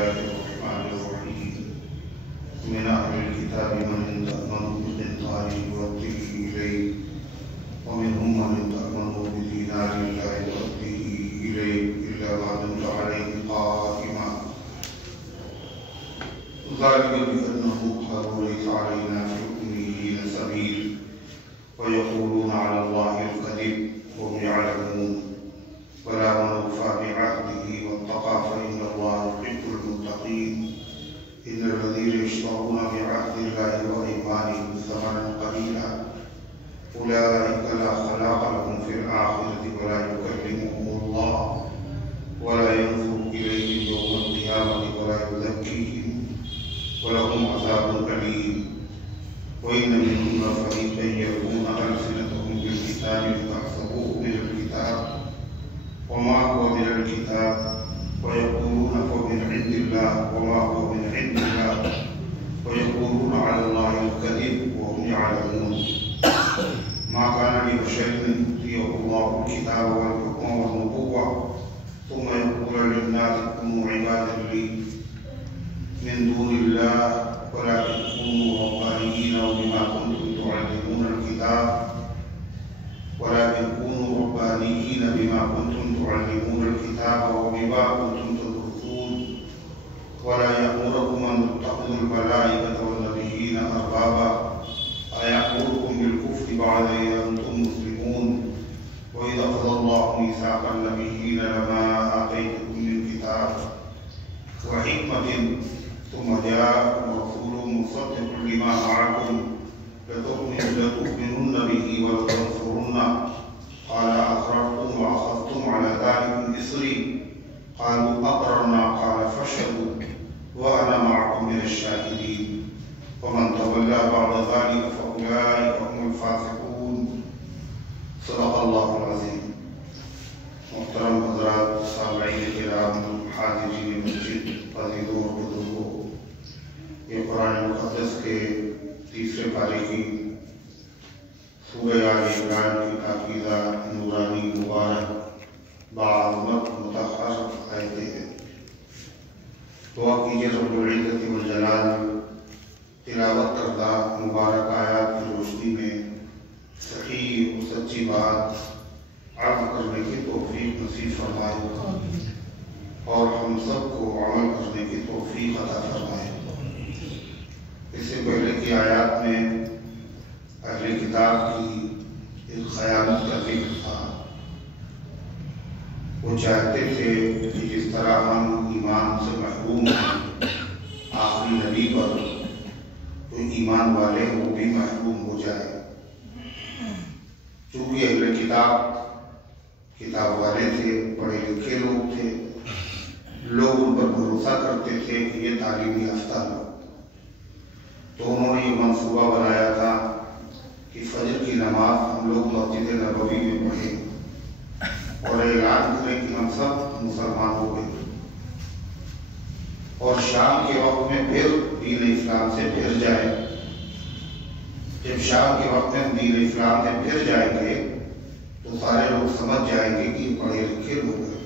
الله الرحمن الرحيم من أهل الكتاب من تأمنه بقنطار يؤديه إليك ومنهم من تأمنه بدينار لا يؤديه إليك إلا ما دمت عليه قائما ذلك بأنه قالوا ليس علينا في الأميين سبيل ويقولون على الله الكذب وهم يعلمون ولا من أوفى بعهده واتقى فإن الله يحب المتقين إن الذين يشترون بعهد الله وأيمانهم ثمنا قليلا أولئك لا خلاق لهم في الآخرة ولا يكلمهم الله ولا ينظر إليهم يوم القيامة ولا يزكيهم ولهم عذاب أليم وإن منهم لفريقا يلقون ألسنتهم بالكتاب لتحسبوه من الكتاب وما هو من الكتاب ويقولون هو من عند الله وما هو من عند الله ويقولون على الله الكذب وهم يعلمون ما كان لبشر أن يؤتيه الله الكتاب والحكم والنبوة ثم يقول للناس كونوا عبادا لي من دون الله ولكن كونوا ربانيين وبما كنتم تعلمون الكتاب وبما كنتم تدرسون ولا يأمركم أن تتخذوا الملائكة والنبيين أربابا أيأمركم بالكفر بعد إذ أنتم مسلمون وإذا أخذ الله ميثاق النبيين لما آتيتكم من كتاب وحكمة ثم جاءكم رسول مصدق لما معكم لتؤمنن به ولتنصرنه قال أقررتم وأخذتم على ذلكم إصري قالوا أقررنا قال فاشهدوا وأنا معكم من الشاهدين ومن تولى بعد ذلك فأولئك هم الفاسقون صدق الله العظيم. محترم حضرات سامعین کرام حاضرین مسجد عزیزوں اور بزرگوں، یہ قرآن مقدس کے تیسرے پارے کی سورہ آل عمران کی پاکیزہ نورانی مبارک باعظمت مطہر آیتیں ہیں۔ دعا کیجیے رب العزت والجلال تلاوت کردہ مبارک آیات کی روشنی میں صحیح و سچی بات عرض کرنے کی توفیق نصیب فرمائے اور ہم سب کو عمل کرنے کی توفیق عطا فرمائے۔ اس سے پہلے کی آیات میں اہل کتاب کی ایک خیانت کا ذکر تھا۔ وہ چاہتے تھے کہ جس طرح ہم ایمان سے محروم ہیں، آخری نبی پر جو ایمان والے ہیں وہ بھی محروم ہو جائے۔ چونکہ اہل کتاب والے تھے، پڑھے لکھے لوگ تھے، لوگ ان پر بھروسہ کرتے تھے کہ یہ تعلیم یافتہ لوگ، تو انہوں نے یہ منصوبہ بنایا تھا کہ فجر کی نماز ہم لوگ مسجد نبوی میں پڑھیں اور اعلان کریں کہ ہم سب مسلمان ہو گئے، اور شام کے وقت میں پھر دین اسلام سے پھر جائیں۔ جب شام کے وقت میں دین اسلام سے پھر جائیں گے تو سارے لوگ سمجھ جائیں گے کہ پڑھے لکھے لوگ ہیں،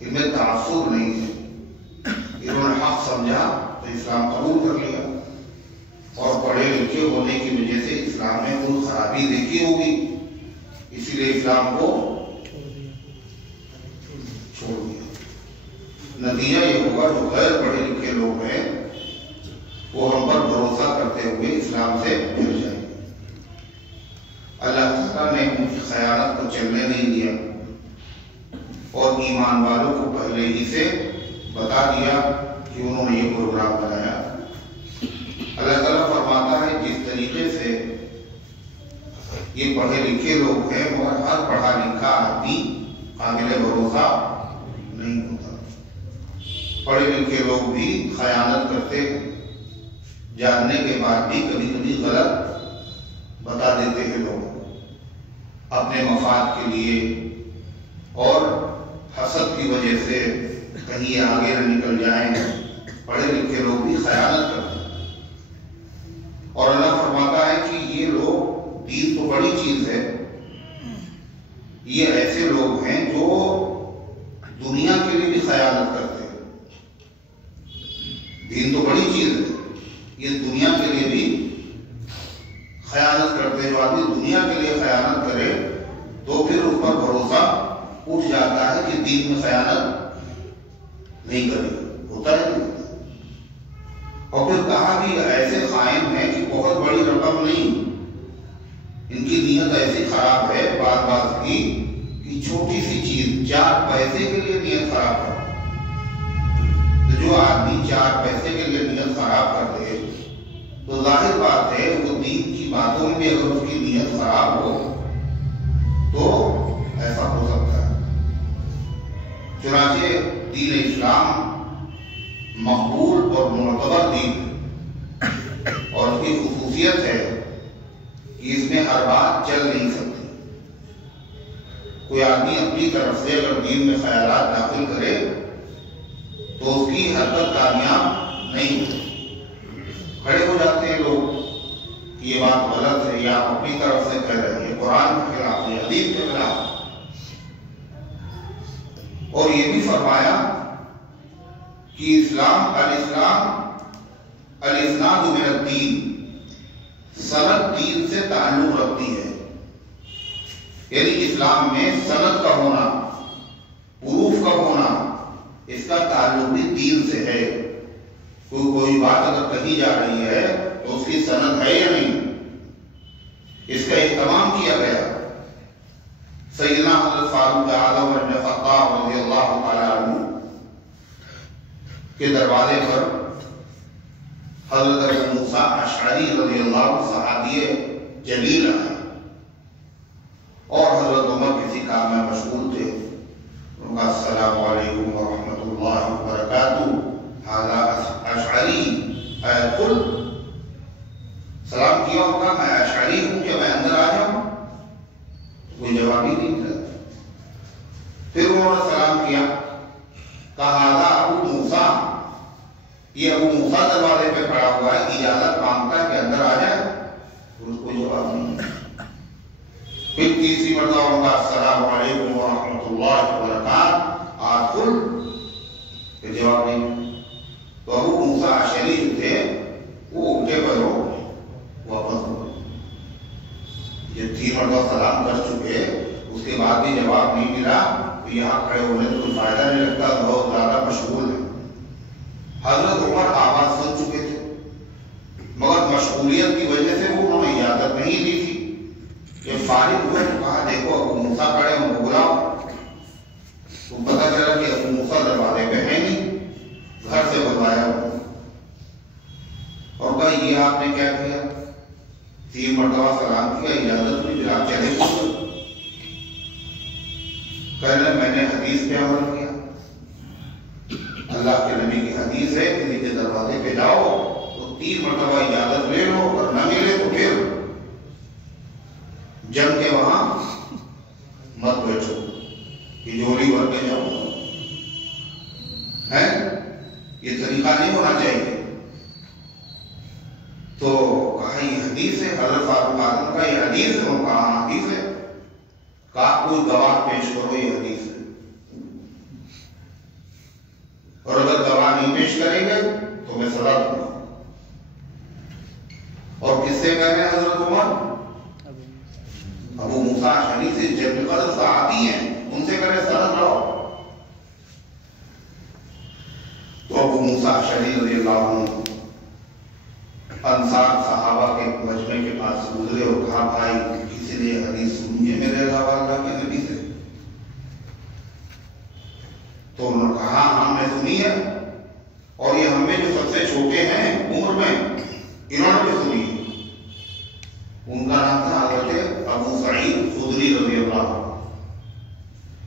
ان میں تعصب نہیں ہے، انہوں نے حق سمجھا تو اسلام قبول کر لیا، اور پڑھے لکھے ہونے کی وجہ سے اسلام میں کوئی خرابی دیکھی ہوگی، اسی لیے اسلام کو چھوڑ دیا۔ نتیجہ یہ ہوگا جو غیر پڑھے لکھے لوگ ہیں وہ ہم پر بھروسہ کرتے ہوئے اسلام سے پھر جائیں گے۔ اللہ تعالیٰ نے ان کی خیانت کو چلنے نہیں دیا اور ایمان والوں کو پہلے ہی سے بتا دیا کہ انہوں نے یہ پروگرام بنایا۔ اللہ تعالیٰ فرماتا ہے جس طریقے سے یہ پڑھے لکھے لوگ ہیں مگر ہر پڑھا لکھا آدمی قابل بھروسہ نہیں ہوتا، پڑھے لکھے لوگ بھی خیانت کرتے ہیں، جاننے کے بعد بھی کبھی کبھی غلط بتا دیتے ہیں لوگ اپنے مفاد کے لیے، اور حسد کی وجہ سے کہیں آگے نہ نکل جائیں، پڑھے لکھے لوگ بھی خیانت کرتے ہیں۔ اور اللہ فرماتا ہے کہ یہ لوگ، دین تو بڑی چیز ہے، یہ ایسے لوگ ہیں جو دنیا کے لیے بھی خیانت کرتے ہیں، دین تو بڑی چیز ہے، یہ دنیا کے لیے بھی خیانت کرتے، جو آدمی دنیا کے لیے خیانت کرے تو پھر اس پر بھروسہ اٹھ جاتا ہے کہ دین میں خیانت نہیں کرے گا، ہوتا ہے نہیں؟ اور پھر کہا کہ ایسے خائن ہیں کہ بہت بڑی رقم نہیں، ان کی نیت ایسی خراب ہے بات بات کی کہ چھوٹی سی چیز 4 پیسے کے لیے نیت خراب کر، تو جو آدمی 4 پیسے کے لیے نیت خراب کر دے تو ظاہر بات ہے وہ دین کی باتوں میں اگر اس کی نیت خراب ہو تو ایسا ہو سکتا ہے۔ چنانچہ دین اسلام مقبول اور معتبر دین اور اس کی خصوصیت ہے کہ اس میں ہر بات چل نہیں سکتی۔ کوئی آدمی اپنی طرف سے اگر دین میں خیالات داخل کرے تو اس کی حرکت کامیاب نہیں ہوتی۔ کھڑے ہو جاتے ہیں لوگ کہ یہ بات غلط ہے یا آپ اپنی طرف سے کہہ رہے ہیں، قرآن کے خلاف ہے، حدیث کے خلاف۔ اور یہ بھی فرمایا کہ الاسناد من الدین، سند دین سے تعلق رکھتی ہے، یعنی اسلام میں سند کا ہونا، پروف کا ہونا، اس کا تعلق بھی دین سے ہے۔ کوئی بات اگر کہی جا رہی ہے تو اس کی سند ہے یا نہیں، اس کا اہتمام کیا گیا۔ سیدنا حضرت فاروق اعظم بن خطاب رضی اللہ تعالی عنہ کے دروازے پر حضرت ابو موسیٰ اشعری رضی اللہ عنہ صحابی جلیل آئے، اور حضرت عمر کسی کام میں مشغول تھے۔ ان کا السلام علیکم ورحمۃ اللہ وبرکاتہ، حالا اشعری ادخل، سلام کیا اور کہا میں اشعری ہوں، کہ میں اندر آ جاؤں؟ کوئی جواب ہی نہیں تھا۔ پھر انہوں نے سلام کیا، کہا حالا ابو موسیٰ، یہ ابو موسیٰ دروازے پہ کھڑا ہوا ہے، اجازت مانگتا ہے کہ اندر آ جائے؟ اس کو جواب نہیں۔ پھر تیسری مرتبہ ان کا السلام علیکم ورحمۃ اللہ وبرکاتہ، ادخل، پھر جواب نہیں۔ تو ابو موسیٰ اشعری جو تھے وہ اٹھے پیروں واپس ہو گئے۔ جب 3 مرتبہ سلام کر چکے اس کے بعد بھی جواب نہیں ملا تو یہاں کھڑے ہونے سے کوئی فائدہ نہیں لگتا، بہت زیادہ مشغول ہے۔ حضرت عمر آواز سن چکے تھے مگر مشغولیت کی وجہ سے وہ انہوں نے اجازت نہیں دی تھی۔ جب فارغ ہوئے تو کہا دیکھو ابو موسیٰ کھڑے ہیں، بلاؤ۔ تو پتہ چلا کہ ابو موسیٰ دروازے پہ ہے نہیں، گھر سے بلوایا اور کہا یہ آپ نے کیا کیا؟ 3 مرتبہ سلام کیا، اجازت بھی ملا، چلے گئے۔ کہنے میں نے حدیث پہ عمل کیا، اللہ کے نبی کی حدیث ہے کسی کے دروازے پہ جاؤ تو 3 مرتبہ اجازت لے لو، اگر نہ ملے تو پھر جم کے وہاں مت بیٹھو کہ جولی بھر کے جاؤ، ہے یہ طریقہ نہیں ہونا چاہیے۔ تو کہا یہ حدیث ہے، حضرت فاروق اعظم کا یہ حدیث ہے، وہ کہا حدیث ہے، کہا کوئی گواہ پیش کرو یہ حدیث ہے، اور اگر گواہ نہیں پیش کریں گے تو میں سزا دوں گا۔ اور کس سے کہہ رہے ہیں حضرت عمر؟ ابو موسیٰ اشعری سے، جب قدر صحابی ہیں ان سے کرے سند لاؤ۔ تو ابو موسیٰ اشعری رضی اللہ عنہ انصار صحابہ کے مجمع کے پاس گزرے اور کہا بھائی کسی نے یہ حدیث سنی ہے میرے اللہ کے نبی سے؟ تو انہوں نے کہا ہم نے سنی ہے، اور یہ ہم میں جو سب سے چھوٹے ہیں عمر میں انہوں نے بھی سنی ہے۔ ان کا نام تھا حضرت ابو سعید خدری رضی اللہ عنہ۔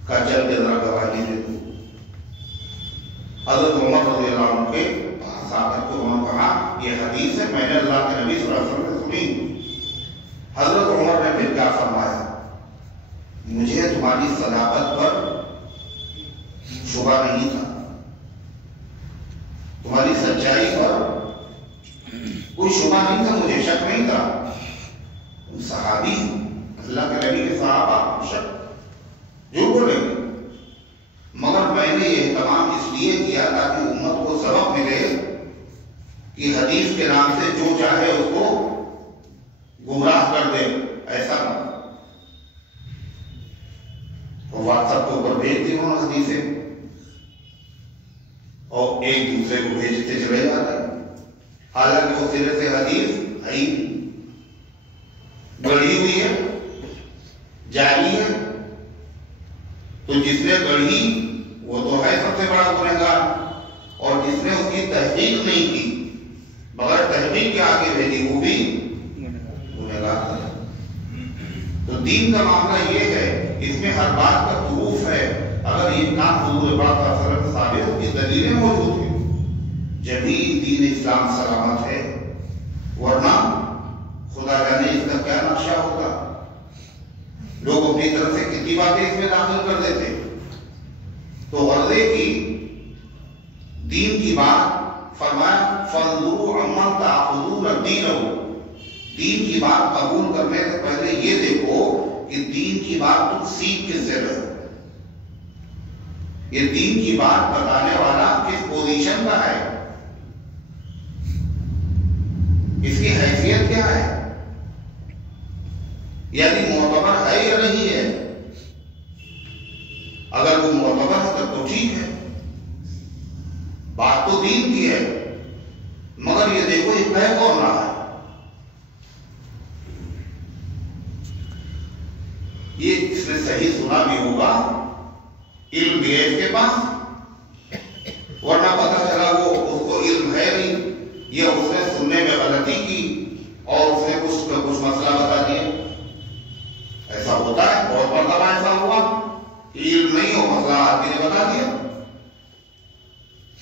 کا چل کے ذرا گواہی دے دو۔ حضرت عمر رضی اللہ عنہ کے پاس آ کر کے انہوں نے کہا یہ حدیث ہے، میں نے اللہ کے نبی صلی اللہ علیہ وسلم سے سنی۔ حضرت عمر نے پھر کیا فرمایا؟ مجھے تمہاری صداقت پر شبہ نہیں تھا، تمہاری سچائی پر کوئی شبہ نہیں تھا، مجھے شک نہیں تھا۔ صحابی اللہ کے نبی کے صحابہ شک جو بولے، مگر میں نے یہ اہتمام اس لیے کیا تاکہ امت کو سبق ملے کہ حدیث کے نام سے جو چاہے اس کو گمراہ کر دے، ایسا نہ۔ واٹس ایپ کے اوپر بھیج دی انہوں نے حدیثیں اور ایک دوسرے کو بھیجتے چلے جا رہے ہیں، حالانکہ وہ سرے سے حدیث ہے ہی گڑھی ہوئی ہے، جعلی ہے۔ تو جس نے گڑھی وہ تو ہے سب سے بڑا گنہگار، اور جس نے اس کی تحقیق نہیں کی، بغیر تحقیق کے آگے بھیجی، وہ بھی گنہگار ہے۔ تو دین کا معاملہ یہ ہے، اس میں ہر بات کا پروف ہے۔ اگر یہ کام حضور پاک صلی اللہ علیہ وسلم ثابت، اس کی دلیلیں موجود ہیں، جبھی دین اسلام سلامت ہے، ورنہ خدا جانے اس کا کیا نقشہ ہوتا۔ لوگ اپنی طرف سے کتنی باتیں اس میں داخل کر دیتے۔ تو غرضے کی دین کی بات فرمایا فانظروا عمن تأخذون دینہ، دین کی بات قبول کرنے سے پہلے یہ دیکھو کہ دین کی بات تم سیکھ کس سے رہے، یہ دین کی بات بتانے والا کس پوزیشن کا ہے، اس کی حیثیت کیا ہے، یعنی معتبر ہے یا نہیں ہے۔ اگر وہ معتبر ہے تو ٹھیک ہے، بات تو دین کی ہے، مگر یہ دیکھو یہ کہہ کون رہا ہے۔ یہ اس نے صحیح سنا بھی ہوگا، علم بھی ہے اس کے پاس، ورنہ پتہ چلا وہ اس کو علم ہے نہیں، یہ اس نے سننے میں غلطی کی اور اس نے کچھ مسئلہ بتا دیا۔ ایسا ہوتا ہے، بہت مرتبہ ایسا ہوا کہ علم نہیں ہو، مسئلہ آدمی نے بتا دیا۔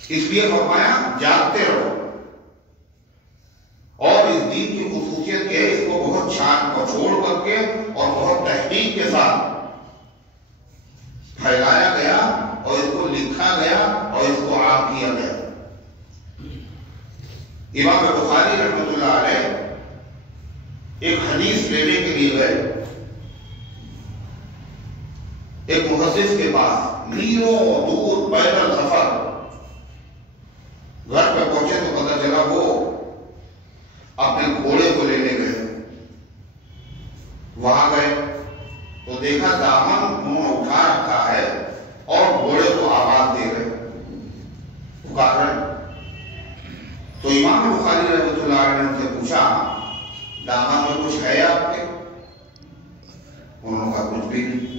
اس لیے فرمایا جانتے رہو، اور اس دین کی خصوصیت یہ ہے، اس کو بہت چھان پچھوڑ کر کے اور بہت تحقیق کے ساتھ پھیلایا گیا، اور اس کو لکھا گیا اور اس کو عام کیا گیا۔ امام بخاری رحمۃ اللہ علیہ ایک حدیث لینے کے لیے گئے ایک محدث کے پاس، میلوں دور پیدل سفر، گھر پہ پہنچے تو پتہ چلا وہ اپنے گھوڑے کو لینے گئے۔ وہاں گئے تو دیکھا دامن انہوں نے اٹھا رکھا ہے اور گھوڑے کو آواز دے رہے، پکار رہے۔ تو امام بخاری رحمۃ اللہ علیہ نے ان سے پوچھا دامن میں کچھ ہے آپ کے؟ انہوں نے کہا کچھ بھی نہیں۔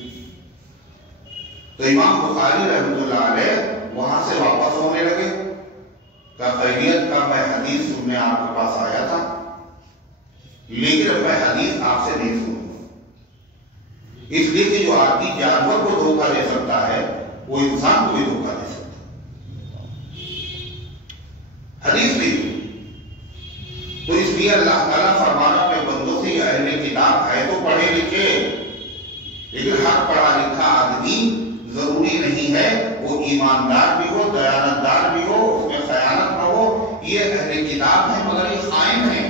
تو امام بخاری رحمۃ اللہ علیہ وہاں سے واپس ہونے لگے، کہ خیریت کا میں حدیث سننے آپ کے پاس آیا تھا، لیکن میں حدیث آپ سے نہیں سنوں گا، اس لیے کہ جو آدمی جانور کو دھوکہ دے سکتا ہے وہ انسان کو بھی دھوکہ دے سکتا ہے، حدیث نہیں۔ تو اس لیے اللہ تعالیٰ فرمانا اپنے بندوں سے، اہل کتاب ہے تو پڑھے لکھے، لیکن ہر پڑھا لکھا آدمی ضروری نہیں ہے وہ ایماندار بھی ہو، دیانتدار بھی ہو، اس میں خیانت نہ ہو۔ یہ اہل کتاب ہے مگر یہ خائن ہے،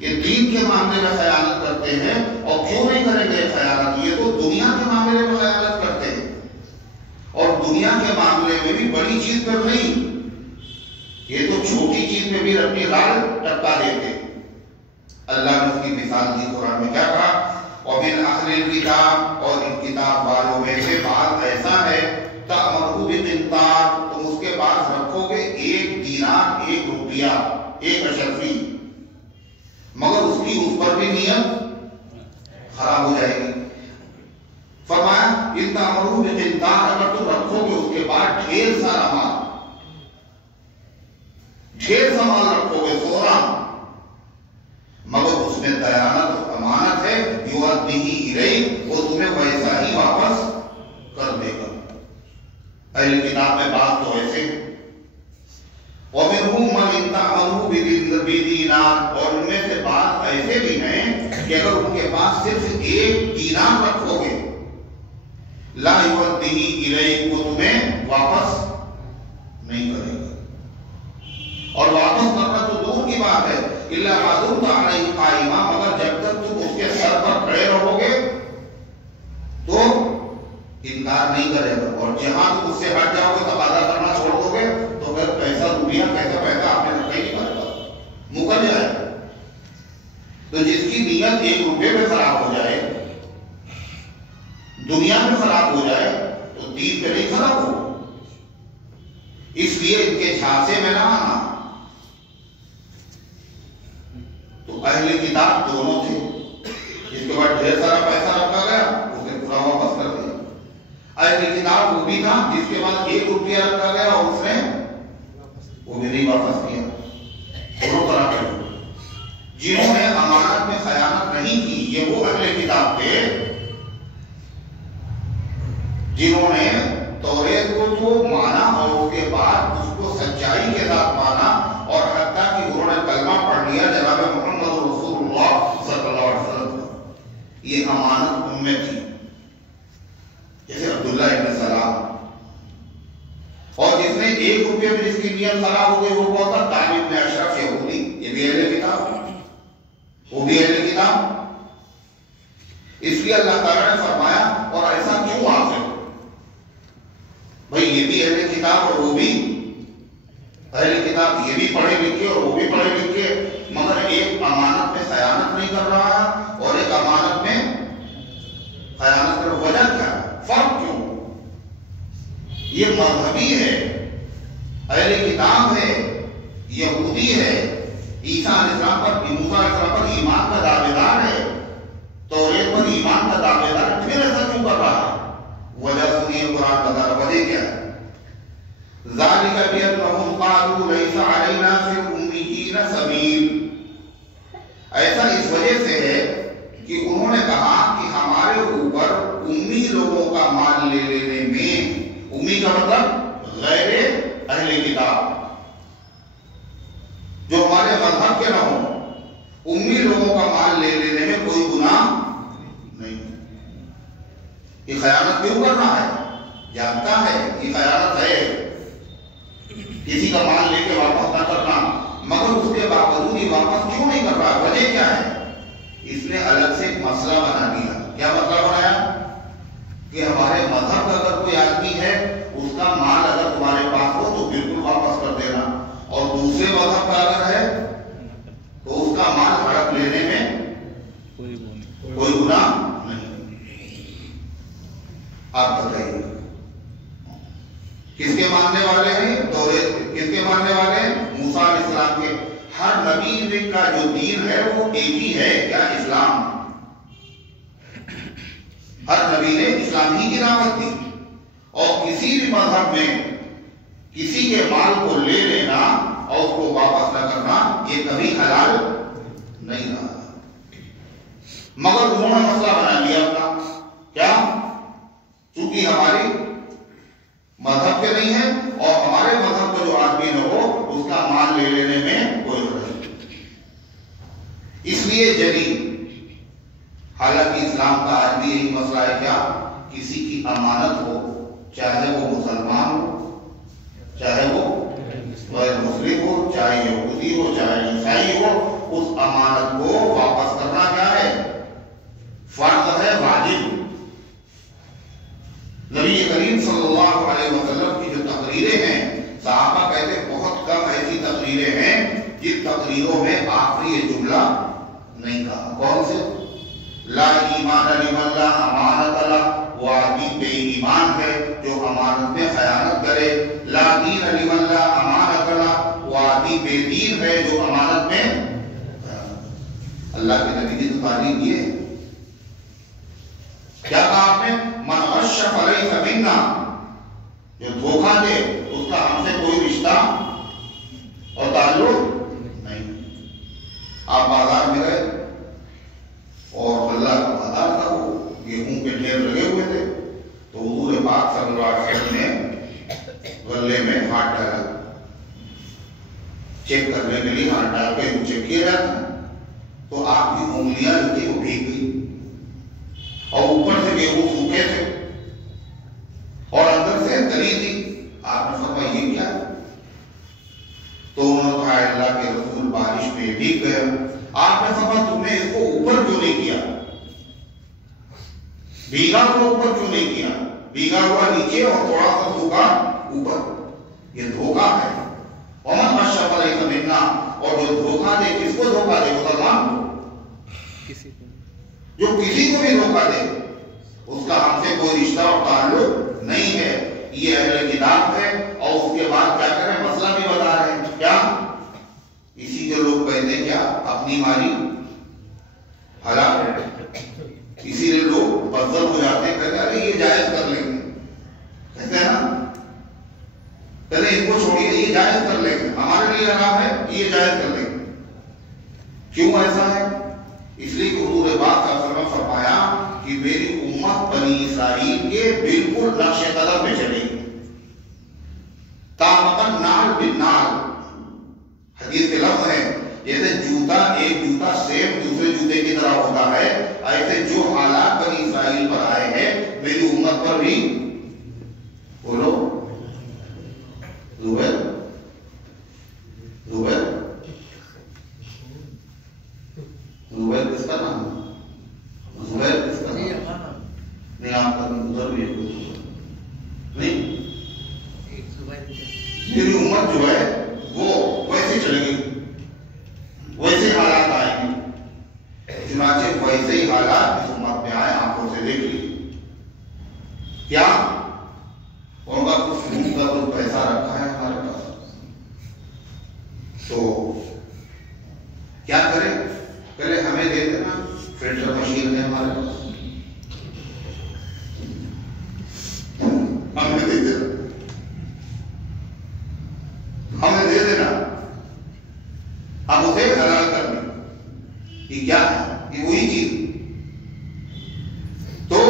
یہ دین کے معاملے میں خیانت کرتے ہیں۔ اور کیوں نہیں کریں گے خیانت؟ یہ تو دنیا کے معاملے میں خیانت کرتے ہیں، اور دنیا کے معاملے میں بھی بڑی چیز پر نہیں، یہ تو چھوٹی چیز میں بھی اپنی رال ٹپکا دیتے۔ اللہ نے اس کی مثال دی قرآن میں، کیا کہا؟ وَمِنْ أَهْلِ الْكِتَابِ، اور ان کتاب والوں میں سے بعض ایسا ہے تَأْمُرُهُ بِقِنْطَارٍ، تم اس کے پاس رکھو گے 1 دینار، 1 روپیہ، 1 اشرفی، مگر اس کی اس پر بھی نیت خراب ہو جائے گی۔ فرمایا ان تَأْمُرُهُ بِقِنْطَارٍ، اگر تم رکھو گے اس کے بعد ڈھیر سارا مال، ڈھیر سا مال رکھو گے، سونا، مگر اس میں دیانت اور امانت ہے، یؤدیہ الیک، وہ تمہیں ویسا ہی واپس کر دے گا۔ اہل کتاب میں بات تو ایسے، وَمِنْهُمْ مَنْ إِنْ تَأْمَنْهُ بِدِینار، اور ان میں سے بات ایسے بھی ہیں کہ اگر ان کے پاس صرف 1 دینار رکھو گے، لا یؤدیہ الیک، وہ تمہیں واپس نہیں کرے گا۔ اور واپس کرنا تو دور کی بات ہے، الا ما دمت علیہ قائما، مگر جب تک تم اس کے سر پر کھڑے رہو گے تو انکار نہیں کرے گا، اور جہاں تم اس سے ہٹ جاؤ گے، تقاضا کرنا چھوڑ دو گے، تو پھر پیسہ روپیہ کیسا پیسہ آپ نے رکھے ایک روپے میں خراب ہو جائے، دنیا میں خراب ہو جائے تو دین پہ نہیں خراب ہو. اس لیے ان کے جھانسے میں نہ آنا. تو اہل کتاب دونوں تھے، جس کے بعد ڈھیر سارا پیسہ رکھا گیا اسے پورا واپس کر دیا. اہل کتاب وہ بھی تھا جس کے بعد 1 روپیہ رکھا گیا اور اس نے وہ بھی نہیں واپس کیا. دونوں طرح کے جنہوں نے امانت میں خیانت نہیں کی یہ وہ اہل کتاب تھے جنہوں نے توریت کو تو مانا اور اس کے بعد اس کو سچائی کے ساتھ مانا، اور حتیٰ کہ انہوں نے کلمہ پڑھ لیا جناب محمد رسول اللہ صلی اللہ علیہ وسلم. یہ امانت ان میں تھی. جیسے عبداللہ ابن سلام، اور جس نے 1 روپے میں جس کی نیت خراب ہو گئی وہ کون تھا؟ کعب بن اشرف یہودی. یہ بھی اہل کتاب، وہ بھی اہل کتاب. اس لیے اللہ تعالیٰ نے فرمایا اور ایسا کیوں آخر بھائی یہ بھی اہل کتاب اور وہ بھی اہل کتاب، یہ بھی پڑھے لکھے اور وہ بھی پڑھے لکھے، مگر ایک امانت میں خیانت نہیں کر رہا ہے اور ایک امانت میں خیانت کر. وجہ کیا ہے؟ فرق کیوں؟ یہ مذہبی ہے، اہل کتاب ہے، یہودی ہے، عیسیٰ علیہ السلام پر موسیٰ علیہ السلام پر ایمان کا دعوے دار ہے، توریت پر ایمان کا دعوے دار ہے. پھر ایسا کیوں کر رہا ہے؟ وجہ سنیے قرآن بتا رہا. وجہ کیا ہے؟ ذَلِكَ بِأَنَّهُمْ قَالُوا لَيْسَ عَلَيْنَا فِي الْأُمِّيِّينَ سَبِيلٌ. ایسا اس وجہ سے ہے کہ انہوں نے کہا کہ ہمارے اوپر امی لوگوں کا مال لے لینے میں، امی کا مطلب غیر اہل کتاب جو ہمارے مذہب کے نہ ہوں، امی لوگوں کا مال لے لینے میں کوئی گناہ نہیں. یہ خیانت کیوں کر رہا ہے؟ جانتا ہے یہ خیانت ہے، کسی کا مال لے کے واپس نہ کرنا، مگر اس کے باوجود یہ واپس کیوں نہیں کر رہا؟ وجہ کیا ہے؟ اس نے الگ سے ایک مسئلہ بنا دیا. کیا مسئلہ بنایا؟ کہ ہمارے مذہب کا اگر کوئی آدمی ہے اس کا مال اگر تمہارے پاس ہو تو بالکل واپس کر دینا، اور دوسرے مذہب کا اگر ہے تو اس کا مال ہڑپ لینے میں کوئی گناہ نہیں. آپ بتائیے کس کے ماننے والے ہیں؟ توریت کس کے ماننے والے ہیں؟ موسیٰ علیہ السلام کے. ہر نبی کا جو دین ہے وہ ایک ہی ہے. کیا؟ اسلام. ہر نبی نے اسلام ہی کی دعوت دی، اور کسی بھی مذہب میں کسی کے مال کو لے لینا اور اس کو واپس نہ کرنا یہ کبھی حلال نہیں رہا. مگر انہوں نے مسئلہ بنا لیا اپنا. کیا؟ چونکہ ہماری مذہب کے نہیں ہے اور ہمارے مذہب کا جو آدمی نہ ہو اس کا مال لے لینے میں کوئی حرج نہیں. اس لیے جدید، حالانکہ اسلام کا آج بھی یہی مسئلہ ہے، کیا؟ کسی کی امانت ہو، چاہے وہ مسلمان ہو، چاہے وہ غیر مسلم ہو، چاہے یہودی ہو، چاہے عیسائی ہو، اس امانت کو واپس کرنا کیا ہے؟ فرض ہے، واجب. نبی کریم صلی اللہ علیہ وسلم کی جو تقریریں ہیں، صحابہ کہتے ہیں بہت کم ایسی تقریریں ہیں جن تقریروں میں آخری یہ جملہ نہیں کہا. کون سے؟ لا ایمان لمن لا امانت له. وہ آدمی بے ایمان ہے جو امانت میں خیانت کرے. لا دین لمن لا امانت له. وہ آدمی بے دین ہے جو امانت میں. اللہ کے نبی کی تو تعلیم یہ ہے. کیا کہا آپ نے؟ من غش فلیس منا. جو دھوکہ دے اس کا ہم سے کوئی رشتہ اور تعلق نہیں. آپ بازار میں گئے اور اللہ کا بازار تھا، وہ گیہوں کے ڈھیر لگے ہوئے تھے، تو حضور پاک صلی اللہ علیہ وسلم نے غلے میں ہاتھ ڈالا چیک کرنے کے لیے. ہاتھ ڈال کے چیک کیا جاتا تو آپ کی انگلیاں جو تھی وہ بھیگ گئی اور اوپر سے گیہوں سوکھے تھے اور اندر سے تلی تھی. آپ نے فرمایا یہ کیا ہے؟ تو انہوں نے کہا اللہ کے رسول بارش میں بھیگ گیا. آپ نے فرمایا تم نے اس کو اوپر کیوں نہیں کیا؟ بھیگا ہوا اوپر کیوں نہیں کیا؟ بھیگا ہوا نیچے اور تھوڑا سا سوکھا اوپر. یہ دھوکہ ہے. ومن غش فلیس منا. اور جو دھوکہ دے کس کو دھوکہ دے؟ مسلمان کو. جو کسی کو بھی دھوکہ دے اس کا ہم سے کوئی رشتہ اور تعلق نہیں ہے، یہ اہل کتاب ہے۔ اور اس کے بعد کیا کریں، مسئلہ بھی بتا رہے ہیں کیا، اسی کے لوگ کہتے ہیں کیا، اپنی ماری حلال ہے، اسی لیے لوگ بدل ہو جاتے ہیں، کہتے ہیں ارے یہ جائز کر لیں گے، کہتے ہیں نا، کہتے ہیں ان کو چھوڑیے یہ جائز کر لیں گے، ہمارے لیے حرام ہے یہ جائز کر لیں گے۔ کیوں ایسا ہے؟ اس لیے کہ حضور پاک صلی اللہ علیہ وسلم فرمایا کہ میری امت بنی اسرائیل کے بالکل نقش قدم پہ چلے گی، طابقاً نال بالنال، حدیث کے لفظ ہے جیسے جوتا ایک جوتا سیم دوسرے جوتے کی طرح ہوتا ہے، ایسے جو حالات بنی اسرائیل پر آئے ہیں میری امت پر بھی، بولو زبیر زبیر زبیر کس کا نام ہے؟ زبیر کس کا نام ہے؟ نہیں آپ کا ادھر بھی نہیں، میری امت جو ہے وہ ویسے چلے گی، ویسے حالات آئیں گے، چنانچہ ویسے ہی حالات اس امت میں آئے، آنکھوں سے دیکھ لی کیا ان کا کچھ منہ کا کچھ پیسہ رکھا ہے ہمارے پاس، تو کیا کریں، پہلے ہمیں دے دینا، فلٹر مشین ہے ہمارے پاس، ہمیں دے دینا، ہمیں دے دینا، ہم اسے حلال کر دیں، یہ کیا ہے، یہ وہی چیز۔ تو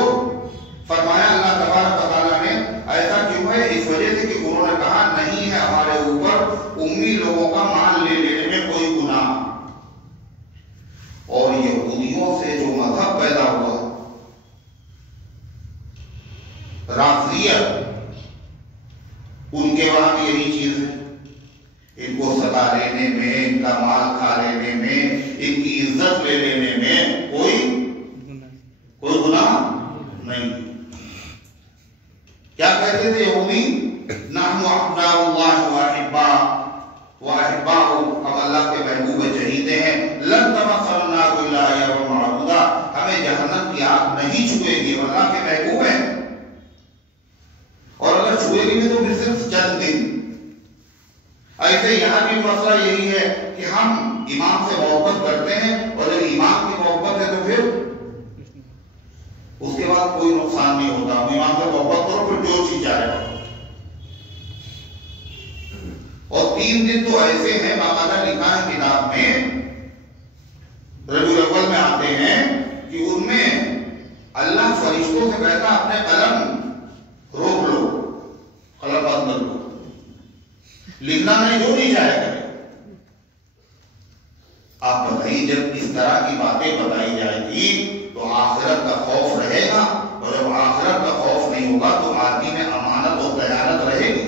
فرمایا اللہ تبارک و تعالیٰ نے ایسا کیوں ہے، اس وجہ سے کہ انہوں نے کہا نہیں ہے ہمارے اوپر امی لوگوں کا مال لے لینے میں کوئی گناہ، اور یہودیوں سے جو مذہب پیدا ہوا رافضیت، ان کے وہاں بھی یہی چیز ہے، ان کو سزا لینے میں، ان کا مال کھا لینے میں، ان کی عزت لے لینے میں کوئی گناہ نہیں۔ کیا کہتے تھے یہودی، نحن ابناء اللہ واحباہ، ہم اللہ کے محبوب چہیتے ہیں، لن تمسنا النار الا ایاما معدودا، ہمیں جہنم کی آگ نہیں چھوئے گی، ہم اللہ کے محبوب ہیں، اور اگر چھوئے گی بھی تو پھر صرف چند دن۔ ایسے یہاں بھی مسئلہ یہی ہے کہ ہم امام سے محبت کرتے ہیں، اور جب امام کی محبت ہے تو پھر اس کے بعد کوئی نقصان نہیں ہوتا، امام سے محبت کرو پھر جو چیز چاہے گا۔ اور 3 دن تو ایسے ہیں، باقاعدہ لکھا ہے کتاب میں، ربیع الاول میں آتے ہیں کہ ان میں اللہ فرشتوں سے کہتا اپنے قلم روک لو، قلم بند کر لو، لکھنا نہیں، جو نہیں جائے گا۔ آپ بتائیے جب اس طرح کی باتیں بتائی جائے گی تو آخرت کا خوف رہے گا، اور جب آخرت کا خوف نہیں ہوگا تو آدمی میں امانت اور دیانت رہے گی،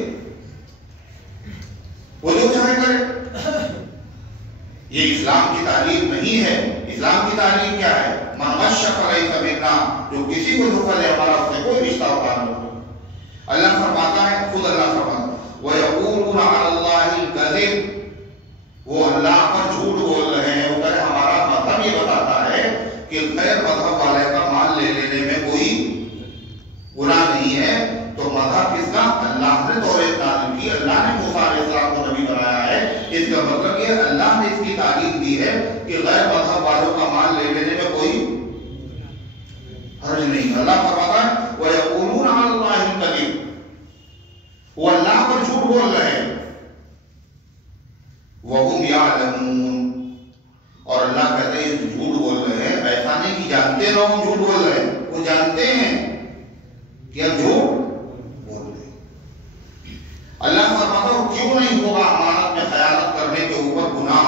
وہ جو چاہے کرے۔ یہ اسلام کی تعلیم نہیں ہے۔ اسلام کی تعلیم کیا ہے؟ من غش فلیس منا، جو کسی کو دھوکہ دے ہمارا اس سے کوئی رشتہ ہوتا نہیں۔ اللہ فرماتا ہے، خود اللہ فرماتا ہے وَيَقُولُونَ عَلَى اللَّهِ الْكَذِبَ، وہ اللہ پر جھوٹ بول رہے ہیں، وہ کہتے ہیں ہمارا مذہب یہ بتاتا ہے کہ غیر مذہب والے کا مال لے لینے میں کوئی گناہ نہیں ہے۔ تو مذہب کس کا؟ اللہ نے توریت نازل کی، اللہ نے موسیٰ علیہ السلام کو نبی بنایا ہے، اس کا مطلب یہ اللہ نے اس کی تعلیم دی ہے کہ غیر مذہب والوں کا مال لے لینے میں کوئی حرج نہیں۔ اللہ فرماتا ہے وَيَقُولُونَ عَلَى اللَّهِ الْكَذِبَ، وہ اللہ پر جھوٹ بول رہے ہیں، وَهُمْ يَعْلَمُونَ، اور اللہ کہتے ہیں یہ جھوٹ بول رہے ہیں، ایسا نہیں کہ جانتے نہ ہم جھوٹ بول رہے ہیں، وہ جانتے ہیں کہ اب جھوٹ بول رہے ہیں۔ اللہ فرماتا ہے کیوں نہیں ہوگا امانت میں خیانت کرنے کے اوپر گناہ؟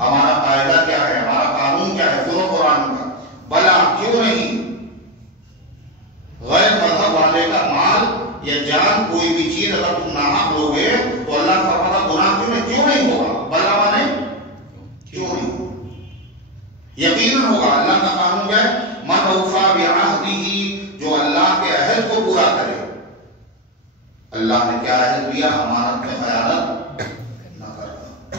ہمارا قاعدہ کیا ہے، ہمارا قانون کیا ہے؟ سنو قرآن کا، بلا کیوں نہیں، غیر مذہب والے کا مال یا جان کوئی بھی چیز اگر تم ناحق لو گے تو اللہ فرماتا گناہ کیوں نہیں ہوگا؟ بلا مانے کیوں نہیں ہوگا؟ یقیناً ہوگا۔ اللہ کا قانون کیا ہے؟ من اوفی بعہدہ، جو اللہ کے عہد کو پورا کرے۔ اللہ نے کیا عہد دیا؟ امانت میں خیانت نہ کرنا،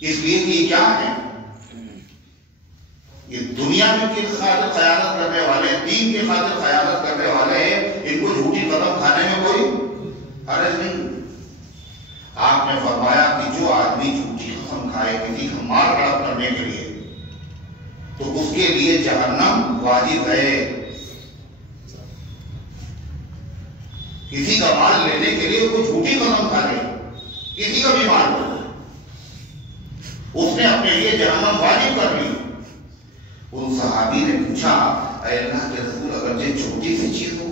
اس لیے کہ یہ کیا ہے؟ یہ دنیا میں کی خاطر خیانت کرنے والے، دین کی خاطر خیانت کرنے والے ہیں، ان کو جھوٹی قسم کھانے میں کوئی حرج نہیں۔ آپ نے فرمایا کہ جو آدمی جھوٹی قسم کھائے کسی کا مال ہڑپ کرنے کے لیے تو اس کے لیے جہنم واجب ہے۔ کسی کا مال لینے کے لیے کوئی جھوٹی قسم کھا لے، کسی کا بھی مال ہو، اس نے اپنے لیے جہنم واجب کر لی۔ ان صحابی نے پوچھا اے اللہ کے رسول اگرچہ چھوٹی سی چیز ہو،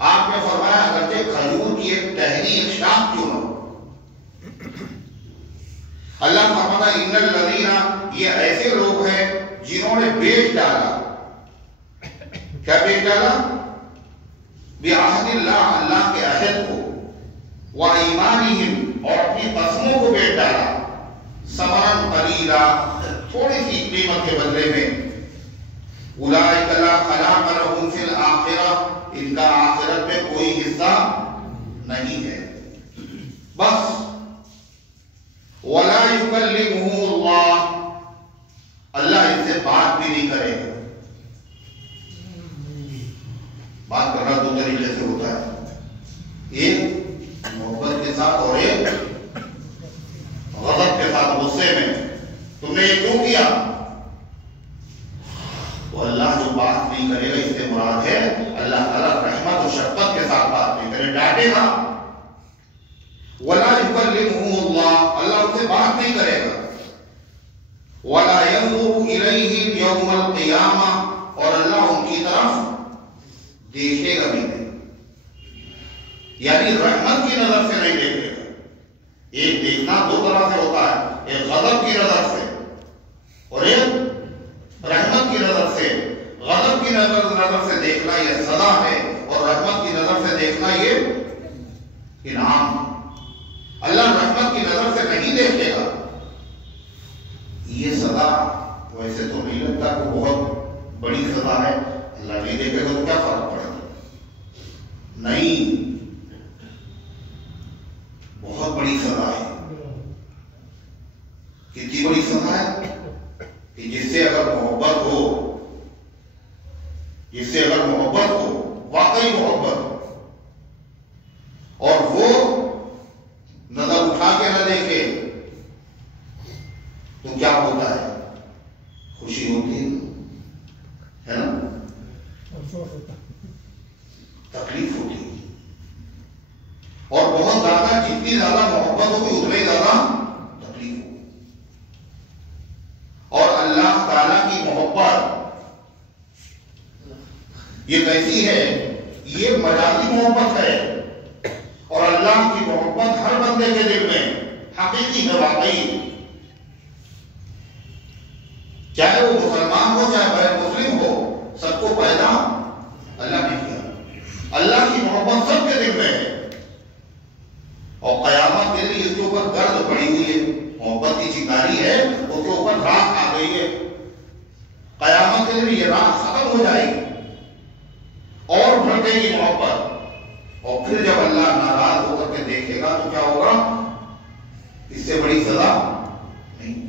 آپ نے فرمایا اگرچہ کھجور کی ایک ٹہنی، ایک شاخ کیوں نہ ہو۔ اللہ فرماتا ان الذین، یہ ایسے لوگ ہیں جنہوں نے بیچ ڈالا، کیا بیچ ڈالا؟ بعہد اللہ، اللہ کے عہد کو، وایمانہم، اور اپنی قسموں کو بیچ ڈالا، ثمنا قلیلا، تھوڑی سی قیمت کے بدلے میں۔ اولئک لا خلاق لهم فی الآخرہ، ان کا آخرت میں کوئی حصہ نہیں ہے۔ بس ولا یکلمہم اللہ، اللہ ان سے بات بھی نہیں کرے گا۔ بات کرنا دو طریقے سے ہوتا ہے، ایک محبت کے ساتھ اور ایک غضب کے ساتھ، غصے میں۔ تم نے یہ کیوں کیا؟ تو اللہ جو بات نہیں کرے گا اس سے مراد ہے اللہ تعالیٰ رحمت و شفقت کے ساتھ بات نہیں کرے، ڈانٹے گا۔ ولا یکلمہم اللہ، اللہ ان سے بات نہیں کرے گا۔ ولا ینظر الیہم یوم القیامہ، اور اللہ ان کی طرف دیکھے گا بھی نہیں، یعنی رحمت کی نظر سے نہیں دیکھے گا۔ ایک دیکھنا دو طرح سے ہوتا ہے، ایک غضب کی نظر سے اور ایک رحمت کی نظر سے۔ غضب کی نظر سے دیکھنا یہ سزا ہے، اور رحمت کی نظر سے دیکھنا یہ انعام۔ اللہ رحمت کی نظر سے نہیں دیکھے گا، یہ سزا ویسے تو نہیں لگتا کہ بہت بڑی سزا ہے، اللہ نہیں دیکھے گا تو کیا فرق پڑے گا؟ نہیں، بہت بڑی سزا ہے۔ کتنی بڑی سزا ہے کہ جس سے اگر محبت ہو، واقعی محبت ہو، اور وہ نظر اٹھا کے نہ دیکھے تو کیا ہوتا ہے؟ خوشی ہوتی ہے نا؟ تکلیف ہوتی ہے، اور بہت زیادہ، جتنی زیادہ محبت ہوگی اتنی زیادہ تکلیف ہوگی۔ اور اللہ تعالی کی محبت یہ کیسی ہے؟ یہ مجازی محبت ہے، اور اللہ کی محبت ہر بندے کے دل میں حقیقی ہے، واقعی، چاہے وہ مسلمان ہو چاہے غیر مسلم ہو، سب کو پیدا اللہ نے کیا۔ اللہ کی محبت سب کے دل میں ہے، اور قیامت کے لیے اس کے اوپر گرد پڑی ہوئی ہے، محبت کی چنگاری ہے، اس کے اوپر راکھ آ گئی ہے۔ قیامت کے لیے یہ راکھ ختم ہو جائے گی اور بھڑکے گی محبت، اور پھر جب اللہ ناراض ہو کر کے دیکھے گا تو کیا ہوگا؟ اس سے بڑی سزا نہیں۔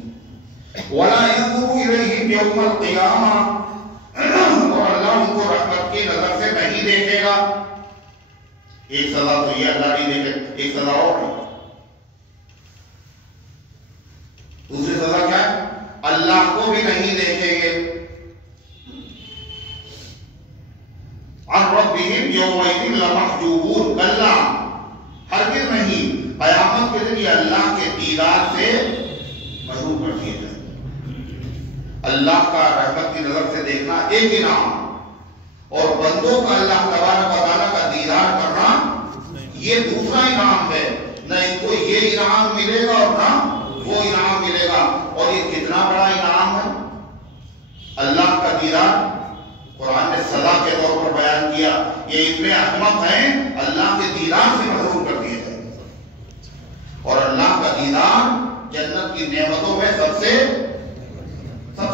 وَلَا يَنظُرُ إِلَيْهِمْ يَوْمَ الْقِيَامَةِ، اور اللہ ان کو رحمت کی نظر سے نہیں دیکھے گا۔ ایک سزا تو یہ اللہ نہیں دیکھے، ایک سزا اور ہے۔ دوسری سزا کیا ہے؟ اللہ کو بھی نہیں دیکھیں گے۔ عن ربهم يومئذ لمحجوبون، کلا، ہرگز نہیں، قیامت کے دن یہ اللہ کے دیدار سے محروم کر دیے جائیں۔ اللہ کا رحمت کی نظر سے دیکھنا ایک انعام، اور بندوں کا اللہ تبارک و تعالیٰ کا دیدار کرنا یہ دوسرا انعام ہے۔ نہ ان کو یہ انعام ملے گا اور نہ وہ انعام ملے گا، اور یہ کتنا بڑا انعام ہے اللہ کا دیدار۔ قرآن نے سزا کے طور پر بیان کیا، یہ اتنے احمق ہیں اللہ کے دیدار سے محروم کر دیے جائیں۔ اور اللہ کا دیدار جنت کی نعمتوں میں سب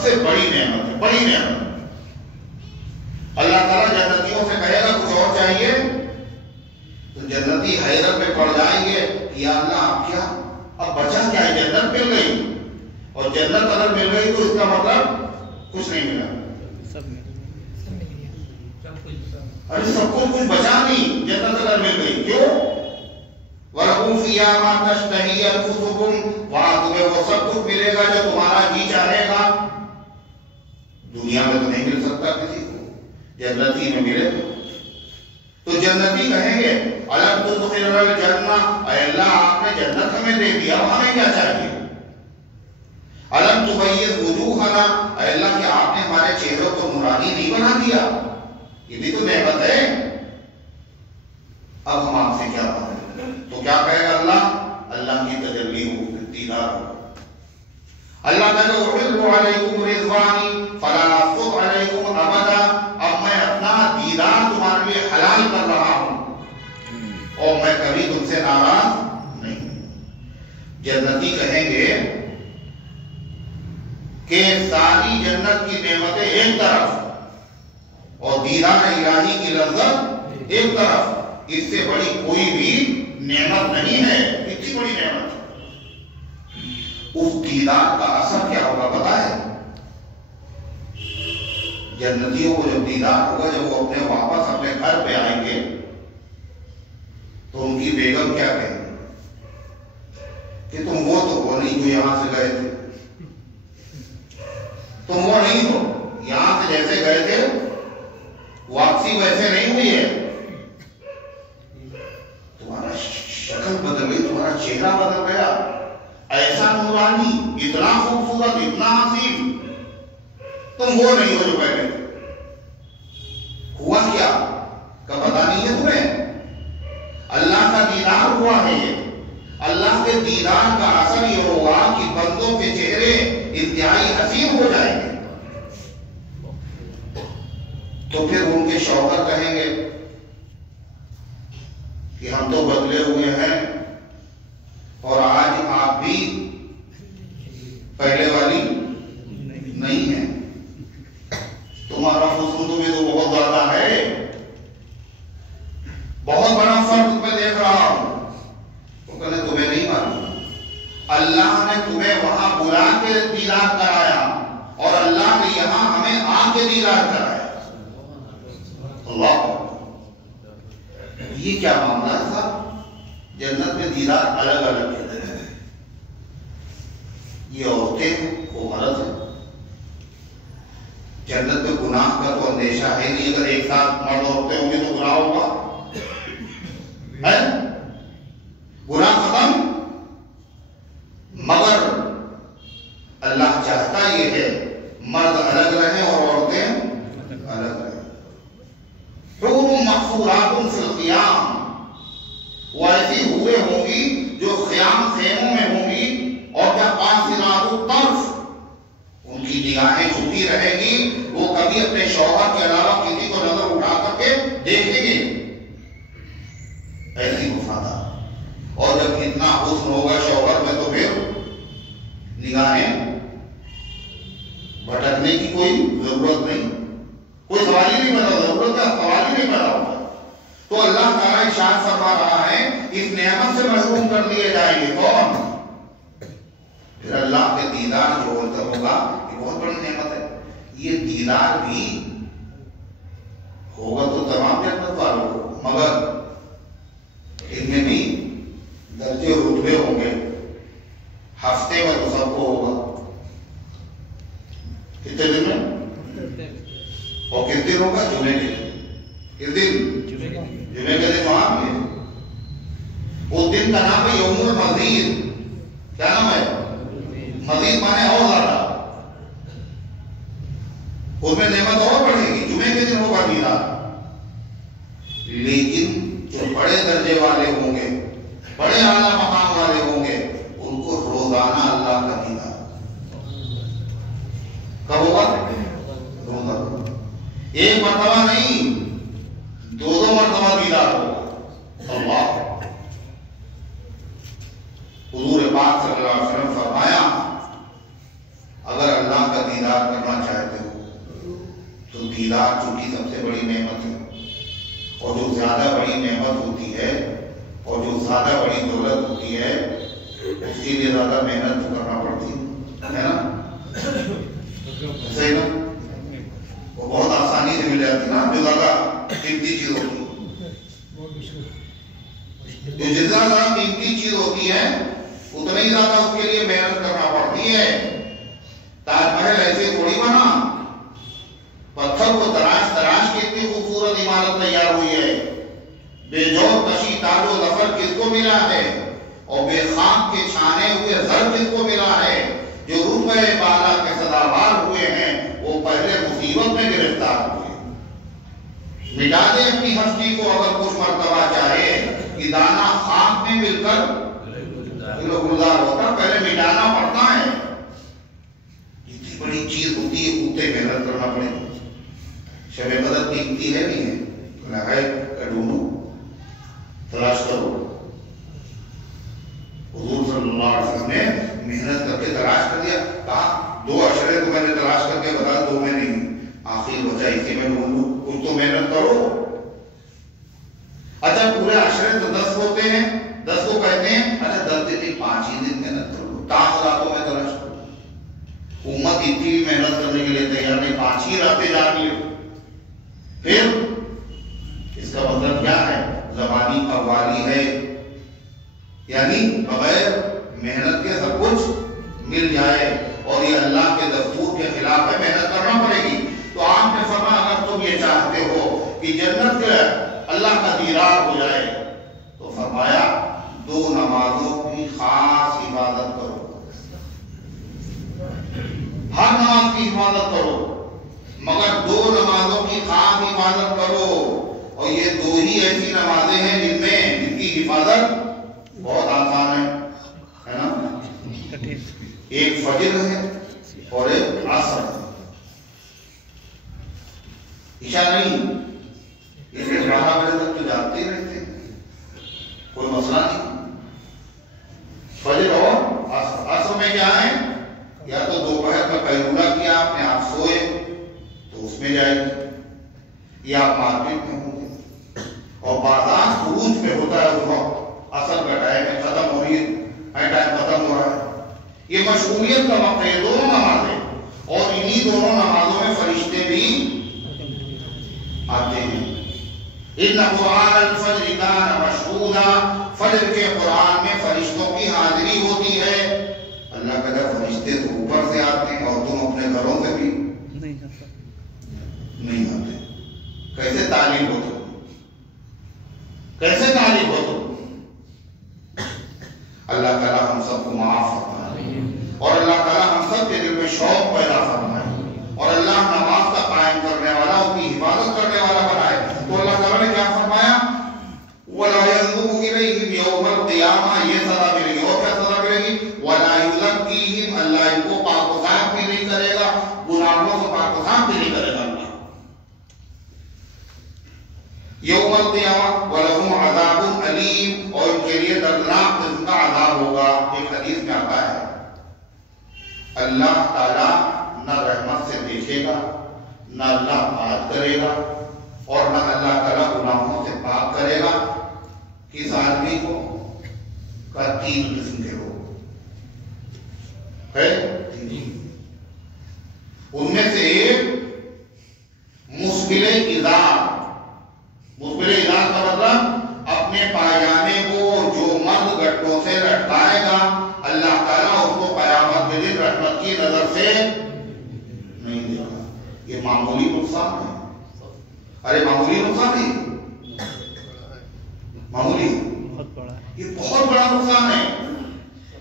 سے بڑی نعمت ہے، بڑی نعمت۔ اللہ تعالیٰ جنتیوں سے کہے گا کچھ اور چاہیے تو جنتی حیرت میں پڑ جائیں گے، یا اللہ اب کیا، اب بچا کیا ہے؟ جنت مل گئی، اور جنت اگر مل گئی تو اس کا مطلب کچھ نہیں ملا، ارے سب کچھ بچا نہیں جنت اگر مل گئی. کیوں؟ وَلَكُمْ فِيهَا مَا تَشْتَهِي أَنفُسُكُمْ، وہاں تمہیں وہ سب کچھ ملے گا جو تمہارا جی چاہے گا. دنیا میں تو نہیں مل سکتا کسی کو، جنتی میں ملے تو جنتی کہیں گے الم تدخل الجنہ، اے اللہ آپ نے جنت ہمیں دے دیا، ہمیں کیا چاہیے؟ الم تبیض وجوہنا، اے اللہ کہ آپ نے ہمارے چہروں کو نورانی نہیں بنا دیا، یہ بھی تو نعمت ہے. اب ہم آپ سے کیا بات کریں؟ تو کیا کہے گا اللہ کی تجلی ہو، دیدار ہو. اللہ کہے گا احل علیکم رضوانی فلا اسخط علیکم ابدا، اب میں اپنا دیدار تمہارے لیے حلال کر رہا ہوں اور میں کبھی تم سے ناراض نہیں. جنتی کہیں گے کہ ساری جنت کی نعمتیں ایک طرف اور دیدار الہی کی لذت ایک طرف، اس سے بڑی کوئی بھی نعمت نہیں ہے. اتنی بڑی نعمت، اس دیدار کا اثر کیا ہوگا پتا ہے؟ جنتیوں کو جب دیدار ہوگا، جب وہ اپنے واپس اپنے گھر پہ آئیں گے تو ان کی بیگم کیا کہیں گے کہ تم وہ تو وہ نہیں جو یہاں سے گئے تھے، تم وہ نہیں ہو، یہاں سے جیسے گئے تھے واپسی ویسے نہیں ہوئی ہے، تمہارا شکل بدل گئی، تمہارا چہرہ بدل گیا، ایسا نورانی، اتنا خوبصورت، اتنا حسین، تم وہ نہیں ہو جو پہلے. ہوا کیا کا پتا نہیں ہے تمہیں؟ اللہ کا دیدار ہوا ہے. یہ اللہ کے دیدار کا اثر یہ ہوگا کہ بندوں کے چہرے انتہائی حسین ہو جائیں گے. تو پھر ان کے شوہر کہیں گے کہ ہم تو بدلے ہوئے ہیں اور آج آپ بھی پہلے والی نہیں ہیں، تمہارا حسن تو بھی تو بہت زیادہ ہے، بہت بڑا فرق میں دیکھ رہا ہوں. وہ کہنے تمہیں نہیں معلوم، اللہ نے تمہیں وہاں بلا کے دیدار کرایا اور اللہ نے یہاں ہمیں آ کے دیدار کرایا. اللہ، یہ کیا معاملہ ہے صاحب؟ جنت میں دیدار الگ الگ ہے، یہ عورتیں ہیں وہ مرد ہیں. جنت میں گناہ کا تو اندیشہ ہے نہیں، اگر ایک ساتھ مرد عورتیں ہوں گے تو گناہ ہوگا ہے؟ گناہ ختم. مگر اللہ چاہتا یہ ہے مرد الگ رہیں اور عورتیں الگ رہیں. حور محصورات فی القیام، وہ ایسی حوریں ہوں گی جو قیام خیموں میں ہوں گی، اور کیا قاصرات الطرف، ان کی نگاہیں جھکی رہے گی، وہ کبھی اپنے شوہر کے علاوہ کسی کو نظر اٹھا کر کے دیکھیں گے، ایسی وفادار. اور جب اتنا حسن ہوگا شوہر میں تو پھر نگاہیں بھٹکنے کی کوئی ضرورت نہیں، کوئی سوال ہی نہیں پیدا، ضرورت کا سوال ہی نہیں پیدا ہوتا. تو اللہ تعالیٰ ارشاد فرما رہا ہے اس نعمت سے محروم کر دیے جائیں گے کون؟ پھر اللہ کے دیدار جو ہوگا، یہ بہت بڑی نعمت ہے. یہ دیدار بھی ہوگا تو تمام جنت والوں کو، مگر ان میں بھی درجے رتبے ہوں گے. ہفتے میں تو سب کو ہوگا، کتنے دن میں؟ اور کس دن ہوگا؟ جمعے کے دن. کس دن؟ جمعے کے دن وہاں بھی ہے. اس دن کا نام ہے یوم المزید. کیا نام ہے؟ مزید مانے اور زیادہ، اس میں نعمت اور بڑھے گی. جمعے کے دن ہوگا دیدار. لیکن جو بڑے درجے والے ہوں گے، بڑے اعلیٰ مقام والے ہوں گے، ان کو روزانہ اللہ کا دیدار. کب ہوگا؟ روزانہ. ایک مرتبہ نہیں، دو مرتبہ دیدار ہوگا. اللہ، حضور پاک صلی اللہ علیہ وسلم فرمایا اگر اللہ کا دیدار کرنا چاہتے ہو تو دیدار چونکہ سب سے بڑی نعمت ہے، اور جو زیادہ بڑی نعمت ہوتی ہے اور جو زیادہ بڑی دولت ہوتی ہے اس کے لیے زیادہ محنت کرنا پڑتی ہے. ہے نا؟ صحیح نا؟ وہ بہت آسانی سے مل جاتی نا جو زیادہ قیمتی چیز ہوتی ہے. جو جتنا زیادہ قیمتی چیز ہوتی ہے اتنا ہی زیادہ اس کے لیے محنت کرنا پڑتی ہے. تاج محل ایسے تھوڑی بنا، پتھر کو تراش تراش کے اتنی خوبصورت عمارت تیار ہوئی ہے. بے جوہر کشی تاج و ظفر کس کو ملا ہے، اور بے خاک کے چھانے ہوئے زر کس کو ملا ہے. جو روپے بالا کے سزاوار ہوئے ہیں وہ پہلے مصیبت میں گرفتار ہوئے. مٹا دے اپنی ہستی کو اگر کچھ مرتبہ چاہے کہ دانا خاک میں مل کر گلزار ہوتا، پہلے مٹانا پڑتا ہے. اتنی بڑی چیز ہوتی ہے، اتنے محنت کرنا پڑے. شب قدر قیمتی ہے نہیں ہے، ڈھونڈو تلاش کرو. حضور صلی اللہ علیہ وسلم نے محنت کر کے تلاش کر دیا. کہا 2 عشرے تو میں نے تلاش کر کے بتا 2 میں نہیں، آخر وجہ اسی میں ڈھونڈو. کچھ تو محنت کرو. اچھا پورے عشرے تو 10 ہوتے ہیں، 10 کو کہتے ہیں. اچھا 10 دن 5 ہی دن محنت کرو، 10 راتوں میں تلاش کرو. امت اتنی بھی محنت کرنے کے لیے تیار نہیں، 5 ہی راتیں جاگ لے. پھر اس کا مطلب کیا ہے؟ زبانی قوالی ہے، یعنی بغیر محنت کے سب کچھ مل جائے، اور یہ اللہ کے دستور کے خلاف ہے، محنت کرنا پڑے گی. تو آپ نے فرمایا اگر تم یہ چاہتے ہو کہ جنت کے اللہ کا دیدار ہو جائے تو فرمایا 2 نمازوں کی خاص عبادت کرو. ہر نماز کی حفاظت کرو، مگر 2 نمازوں کی خاص عبادت کرو. اور یہ 2 ہی ایسی نمازیں ہیں جن کی حفاظت بہت آسان ہے نا. ایک فجر ہے اور ایک عصر. عشاء نہیں، اسے 12 بجے تک تو جاگتے رہتے ہیں، کوئی مسئلہ نہیں. فجر اور عصر میں کیا ہے؟ یا تو دوپہر کا قیلولہ کیا آپ نے، آپ سوئے تو اس میں جائے گی، یا آپ مارکیٹ میں ہوں گے اور بازار خروج میں ہوتا ہے اس وقت، عصر کا ٹائم ہے، ختم ہو رہی ہے، ٹائم ختم ہو رہا ہے. یہ مشغولیت کا وقت ہے. 2 نمازیں، اور انہی 2 نمازوں میں فرشتے بھی آتے ہیں. ان قرآن الفجر کان مشہودا، فجر کے قرآن میں فرشتوں کی حاضری ہوتی ہے. اللہ کہتا ہے فرشتے تو اوپر سے آتے ہیں اور تم اپنے گھروں سے بھی نہیں آتے. کیسے تعلیم ہو تم، کیسے تعلیم ہو تم. اللہ تعالیٰ ہم سب کو معاف فرمائے، اور اللہ تعالیٰ ہم سب کے دل میں شوق پیدا فرمائے، اور اللہ نماز کا قائم کرنے والا، اس کی حفاظت کرنے والا بنائے. تو اللہ تعالیٰ نے کیا فرمایا؟ وَلَا يَنْظُرُ إِلَيْهِمْ يَوْمَ الْقِيَامَةِ، یہ سزا ملے گی. اور کیا سزا ملے گی؟ وَلَا يُزَكِّيهِمْ، اللہ ان کو پاک و صاف بھی نہیں کرے گا، گناہوں سے پاک و صاف بھی نہیں کرے گا. یوم القیامہ وَلَهُمْ عَذَابٌ أَلِيمٌ، اور ان کے لیے دردناک قسم کا عذاب ہوگا. ایک حدیث میں آتا ہے اللہ تعالیٰ نہ رحمت سے دیکھے گا، نہ اللہ بات کرے گا، اور نہ اللہ تعالیٰ گناہوں سے پاک کرے گا. کس آدمی کو؟ کا 3 قسم کے لوگ ہے. ان میں سے ایک مسبل ازار. مسبل ازار کا مطلب اپنے پائجانے کو جو مرد گٹوں سے لٹکائے گا، اللہ تعالیٰ اس کو قیامت کے دن رحمت کی نظر سے نہیں دے گا. یہ معمولی نقصان ہے. ارے معمولی نقصان نہیں، معمولی، یہ بہت بڑا نقصان ہے.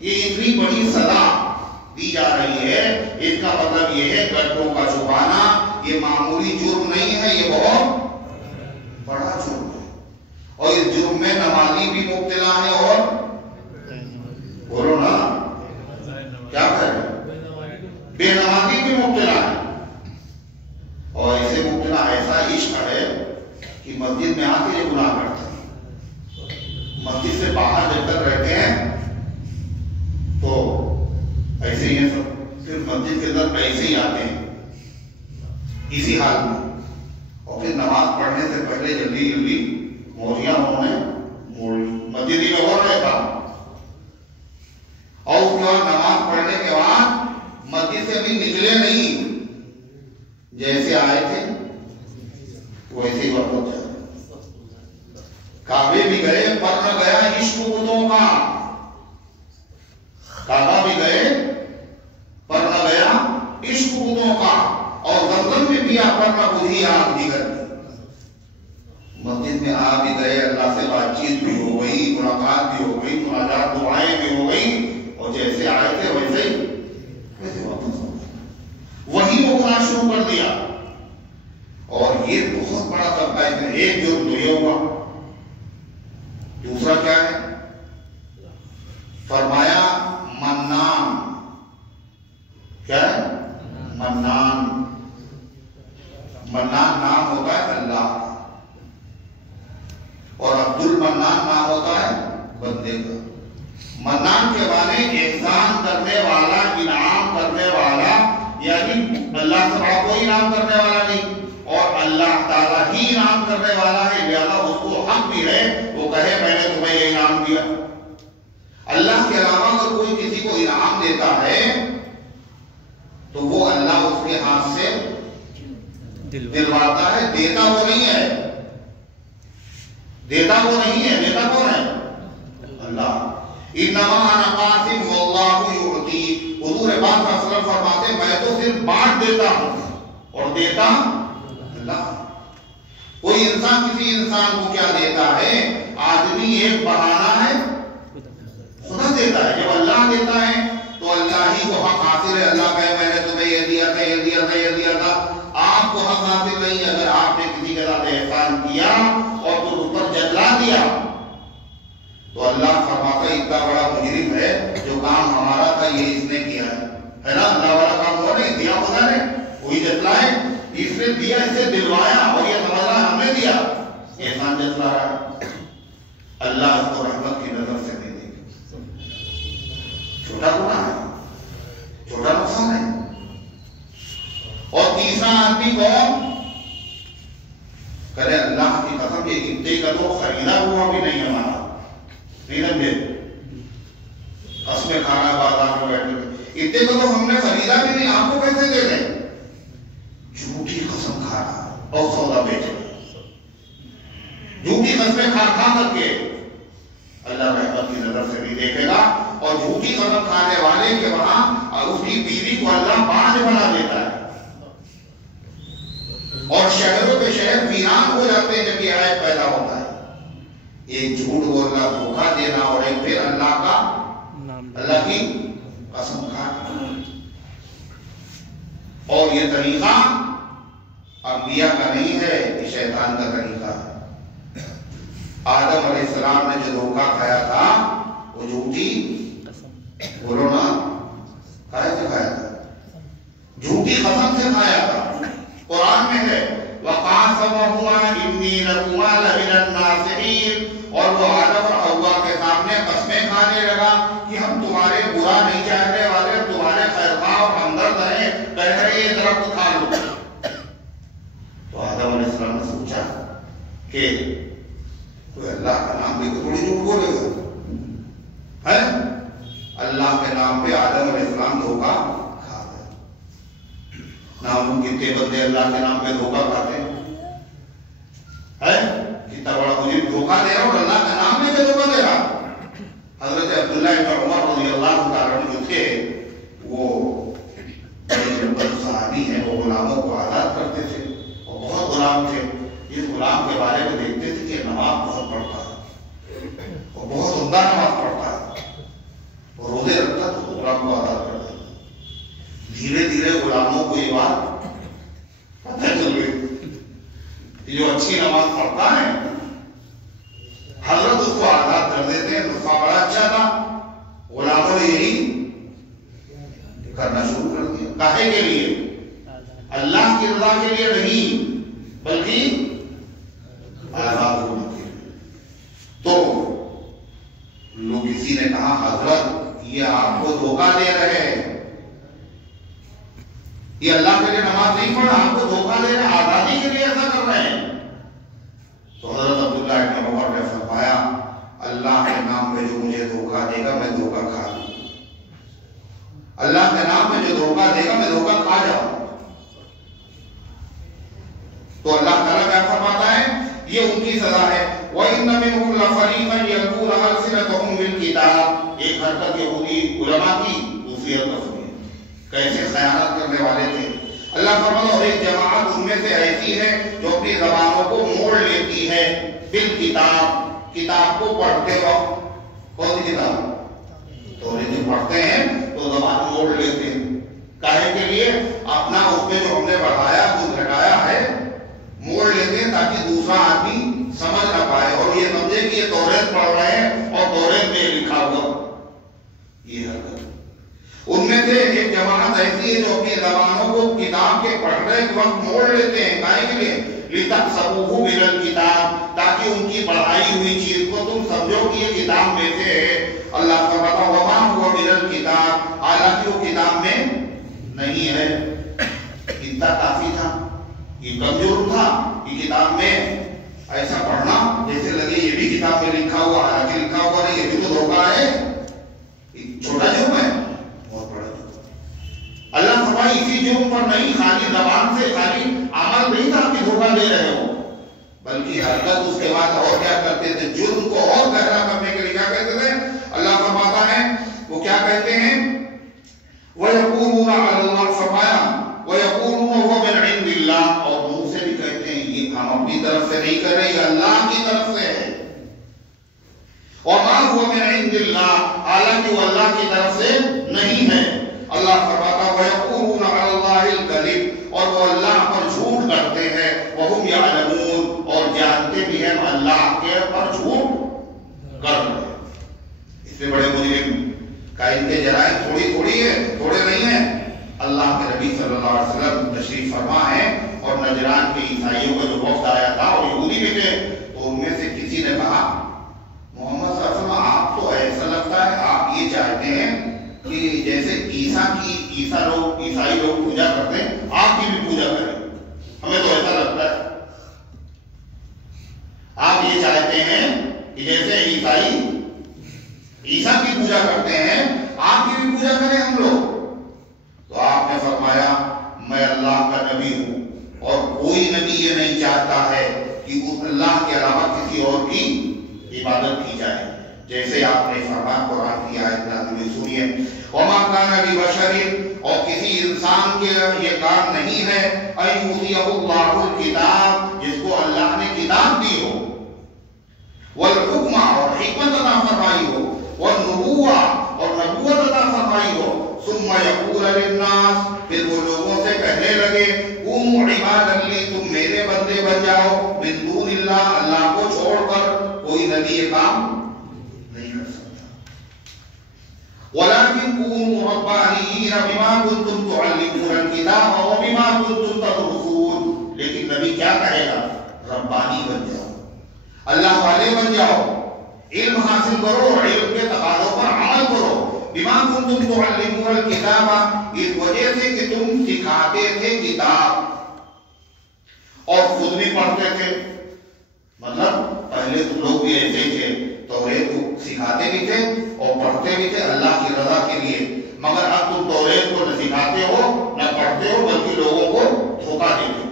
یہ اتنی بڑی سزا دی جا رہی ہے، اس کا مطلب یہ ہے گٹوں کا چھپانا یہ معمولی جرم نہیں ہے، یہ بہت بڑا جرم ہے. اور اس جرم میں نمازی بھی مبتلا ہے، اور بولو نا کیا کرے، بے نمازی بھی مبتلا ہے. اور ایسے مبتلا ایسا عشق ہے کہ مسجد میں آ کے یہ گناہ کرتے ہیں، مسجد سے باہر جب تک رہتے ہیں تو ایسے ہی ہیں سب، پھر مسجد کے اندر ایسے ہی آتے ہیں اسی حال میں. اور پھر نماز پڑھنے سے پہلے جلدی جلدی موریاں انہوں نے مسجد ہی میں ہو رہے تھا، اور اس کے بعد نماز پڑھنے کے بعد ویسے ہی وقت ہوتا ہے. کعبے بھی گئے پر نہ گیا عشق بتوں کا. کعبہ بھی گئے پر نہ گیا عشق بتوں کا. اور زمزم بھی پیا پر نہ بجھی آگ دیگر کی. مسجد میں آ بھی گئے, اللہ سے بات چیت بھی ہو گئی, ملاقات بھی ہو گئی, مناجات دعائیں بھی ہو گئی, اور جیسے آئے تھے ویسے ہی واپس ہو گئے. وہی وہ گناہ شروع کر دیا. اور یہ بہت بڑا طبقہ ہے. ایک جرم تو یہ ہوا. دوسرا کیا ہے؟ فرمایا منان. کیا ہے؟ منان. منان نام ہوتا ہے اللہ کا, اور عبد المنان نام ہوتا ہے بندے کا. منان کے معنی احسان کرنے والا, انعام کرنے والا, یعنی اللہ سے بڑا کوئی انعام کرنے والا نہیں, اور اللہ تعالیٰ ہی انعام کرنے والا ہے. لہذا اس کو حق بھی ہے وہ کہے میں نے تمہیں یہ انعام دیا. اللہ کے علاوہ اگر کوئی کسی کو انعام دیتا ہے تو وہ اللہ اس کے ہاتھ سے دلواتا ہے. دیتا وہ نہیں ہے, دیتا وہ نہیں ہے, دیتا کون ہے؟ اللہ. انما انا قاسم واللہ یعطی. حضور پاک صلی اللہ علیہ وسلم فرماتے ہیں میں تو صرف بانٹ دیتا ہوں اور دیتا اللہ. کوئی انسان کسی انسان کو کیا دیتا ہے؟ آدمی ایک بہانہ ہے, خدا دیتا ہے. جب اللہ دیتا ہے تو اللہ ہی کو حق حاصل ہے. اللہ کہے میں نے تمہیں یہ دیا تھا, یہ دیا تھا, یہ دیا تھا. آپ کو حق حاصل نہیں. اگر آپ نے کسی کے ساتھ احسان کیا اور پھر اس پر جتلا دیا تو اللہ فرماتا ہے اتنا بڑا مجرم ہے, جو کام ہمارا تھا یہ اس نے کیا ہے نا. اللہ والا کام ہوا نہیں, دیا خدا نے, وہی جتلائے. اس نے دیا, اسے دلوایا, اور یہ سمجھ رہا ہے ہم نے دیا, احسان جتلا رہا ہے. اللہ اس کو رحمت کی نظر سے نہیں دے گا. چھوٹا گناہ ہے, چھوٹا نقصان ہے. اور تیسرا آدمی کون؟ کرے اللہ کی قسم یہ اتنے کا تو خریدا ہوا بھی نہیں ہمارا, نہیں سمجھے, قسمیں کھانا بازار میں بیٹھے, اتنے کا تو ہم نے خریدا بھی نہیں, آپ کو کیسے دے دیں؟ جھوٹی قسم کھانا اور سودا بیچنا, جھوٹی قسمیں کھا کر کے اللہ رحمت کی نظر سے نہیں دیکھے گا. اور جھوٹی قسم کھانے والے کے وہاں اس کی بیوی کو اللہ بانجھ بنا دیتا ہے, اور شہروں کے شہر ویران ہو جاتے ہیں جب یہ آیت پیدا ہوتا ہے. ایک جھوٹ بولنا, دھوکہ دینا, اور ایک پھر اللہ کی قسم کھانا. اور یہ طریقہ انبیاء کا نہیں ہے, یہ شیطان کا طریقہ ہے. آدم علیہ السلام نے جو دھوکہ کھایا تھا وہ جھوٹی, بولو نا, کھایا سے کھایا تھا, جھوٹی قسم سے کھایا تھا. قرآن میں ہے وَقَاسَمَهُمَا إِنِّي لَكُمَا لَمِنَ النَّاصِحِينَ. اور وہ آدم اور حوا کے سامنے قسمیں کھانے لگا کہ ہم تمہارے برا نہیں چاہنے والے, تمہارے خیرخواہ اور ہمدرد ہیں, کہہ رہے یہ درخت کھا لو. تو آدم علیہ السلام نے سوچا کہ کوئی اللہ کا نام لے کے تھوڑی جھوٹ بولے گا ہے. اللہ کے نام پہ آدم علیہ السلام دھوکہ کھا گئے. نام کتنے بندے اللہ کے نام پہ دھوکہ کھاتے ہیں, کتنا بڑا مجھے دھوکہ دے رہا اور اللہ کا نام لے کے دھوکہ دے رہا. حضرت عبداللہ ابن عمر رضی اللہ تعالیٰ عنہ جو تھے وہ صحابی ہیں, وہ غلاموں کو آزاد کرتے تھے, اور بہت غلام تھے. اس غلام کے بارے میں دیکھتے تھے کہ نماز بہت پڑھتا ہے اور بہت عمدہ نماز پڑھتا ہے اور روزے رکھتا تو غلام کو آزاد کرتا. دھیرے دھیرے غلاموں کو یہ بات پتہ چل گئی, جو اچھی نماز پڑھتا ہے حضرت اس کو آزاد کر دیتے ہیں. نسخہ بڑا اچھا تھا, غلاموں نے یہی کرنا شروع کر دیا. کاہے کے لیے؟ اللہ کی رضا کے لیے نہیں, بلکہ آزاد ہونے کے لیے. تو لوگ کسی نے کہا حضرت یہ آپ کو دھوکہ دے رہے ہیں, یہ اللہ کے لیے نماز نہیں پڑھا, آپ کو دھوکہ دے رہے ہیں, آزادی کے لیے ایسا کر رہے ہیں. تو حضرت عبداللہ ابن عمر نے فرمایا اللہ کے نام پہ جو مجھے دھوکہ دے گا میں دھوکہ کھا لوں, اللہ کے نام پہ جو دھوکہ دے گا میں دھوکہ کھا جاؤں. تو اللہ تعالیٰ کیا فرمایا سزا ہے. وَإِنَّ مِنْهُمْ لَفَرِيقًا يَلْوُونَ أَلْسِنَتَهُم بِالْكِتَابِ. ایک حرکت یہودی علماء کی، دوسری حرکت سنیے کیسے خیانت کرنے والے تھے. اللہ فرماتا ہے ایک جماعت ان میں سے ایسی ہے جو اپنی زبانوں کو موڑ لیتی ہے بالکتاب، کتاب کو پڑھتے وقت. کون سی کتاب؟ توریت جو پڑھتے ہیں تو زبان موڑ لیتے ہیں. کاہے کے لیے؟ اپنا اس میں جو ہم نے بڑھایا کچھ گھٹایا ہے موڑ لیتے ہیں تاکہ دوسرا آدمی سمجھ نہ پائے اور یہ سمجھے کہ یہ توریت پڑھ رہے ہیں اور توریت میں لکھا ہوا. یہ حرکت ان میں سے ایک جماعت ایسی ہے جو اپنی زبانوں کو کتاب کے پڑھنے کے وقت موڑ لیتے ہیں. کاہے کے لیے؟ لِتَحْسَبُوهُ مِنَ الْكِتَابِ، تاکہ ان کی پڑھائی ہوئی چیز کو تم سمجھو کہ یہ کتاب میں سے ہے. اللہ فرماتا ہے وَمَا هُوَ مِنَ الْكِتَابِ، حالانکہ وہ کتاب میں نہیں ہے. اتنا کافی تھا، یہ کمزور تھا کہ کتاب میں ایسا پڑھنا جیسے لگے یہ بھی کتاب میں لکھا ہوا، حالانکہ لکھا ہوا نہیں. یہ بھی تو دھوکہ ہے، چھوٹا جرم ہے، بہت بڑا جرم. اللہ فرمائے اسی جرم پر نہیں، خالی زبان سے خالی عمل نہیں تھا کہ دھوکہ دے رہے ہو، بلکہ حرکت اس کے بعد اور کیا کرتے تھے؟ جرم کو اور گہرا کرنے کے لیے کیا کہتے تھے؟ اللہ فرماتا ہے وہ کیا کہتے ہیں؟ وَيَقُولُونَ عَلَى اللَّهِ، فرمایا وَيَقُولُونَ هُوَ مِنْ عِنْدِ اللَّهِ، اور منہ سے بھی کہتے ہیں یہ ہم اپنی طرف سے نہیں کر رہے، یہ اللہ کی طرف سے ہے. وَمَا هُوَ مِنْ عِنْدِ اللَّهِ، حالانکہ وہ اللہ کی طرف سے نہیں ہے. اللہ فرماتا وَيَقُولُونَ عَلَى اللَّهِ الْكَذِبَ، اور وہ اللہ پر جھوٹ کرتے ہیں. وَهُمْ يَعْلَمُونَ، اور جانتے بھی ہیں اللہ کے پر جھوٹ کر رہے ہیں. اس سے بڑے مجرم کا ان کے جرائم تھوڑی ہے، تھوڑے نہیں ہیں. اللہ کے نبی صلی اللہ علیہ وسلم تشریف فرما ہے اور نجران کے عیسائیوں کا جو وفد آیا تھا اور یہودی بھی تھے، تو ان میں سے کسی نے کہا محمد صلی اللہ علیہ وسلم آپ تو ایسا لگتا ہے آپ یہ چاہتے ہیں کہ جیسے عیسائی لوگ پوجا کرتے ہیں آپ کی بھی پوجا کریں. ہمیں تو ایسا لگتا ہے آپ یہ چاہتے ہیں کہ جیسے عیسائی عیسیٰ کی پوجا کرتے ہیں آپ کی بھی پوجا کریں ہم لوگ. تو آپ نے فرمایا میں اللہ کا نبی ہوں اور کوئی نبی یہ نہیں چاہتا ہے کہ اس اللہ کے علاوہ کسی اور کی عبادت کی جائے. جیسے آپ نے فرمایا قرآن کی آیت نازل ہوئی سنیے وَمَا كَانَ لِبَشَرٍ، اور کسی انسان کے یہ کام نہیں ہے أَن يُؤْتِيَهُ اللَّهُ الْكِتَابَ، جس کو اللہ نے کتاب دی ہو، وَالْحُكْمَ، اور حکمت عطا فرمائی ہو، وَالنُّبُوَّةَ، اور نبوت عطا فرمائی ہو، ثُمَّ يَقُولَ لِلنَّاسِ، پھر وہ لوگوں سے کہنے لگے قُومُوا عِبَادًا لِّي، تم میرے بندے بن جاؤ، مِن دُونِ اللَّهِ، اللہ کو چھوڑ کر کوئی نبی یہ کام نہیں کر سکتا. وَلَٰكِن كُونُوا رَبَّانِيِّينَ بِمَا كُنتُمْ تُعَلِّمُونَ الْكِتَابَ وَبِمَا كُنتُمْ تَدْرُسُونَ. لیکن نبی کیا کہے گا؟ ربانی بن جاؤ، اللہ والے بن جاؤ، علم حاصل کرو، علم کے تقاضوں پر عمل کرو. بِمَا كُنتُمْ تُعَلِّمُونَ الْكِتَابَ، اس وجہ سے کہ تم سکھاتے تھے کتاب اور خود بھی پڑھتے تھے. مطلب پہلے تم لوگ بھی ایسے تھے، توریت کو سکھاتے بھی تھے اور پڑھتے بھی تھے اللہ کی رضا کے لیے. مگر اب تم توریت کو نہ سکھاتے ہو نہ پڑھتے ہو بلکہ لوگوں کو دھوکہ دیتے ہو.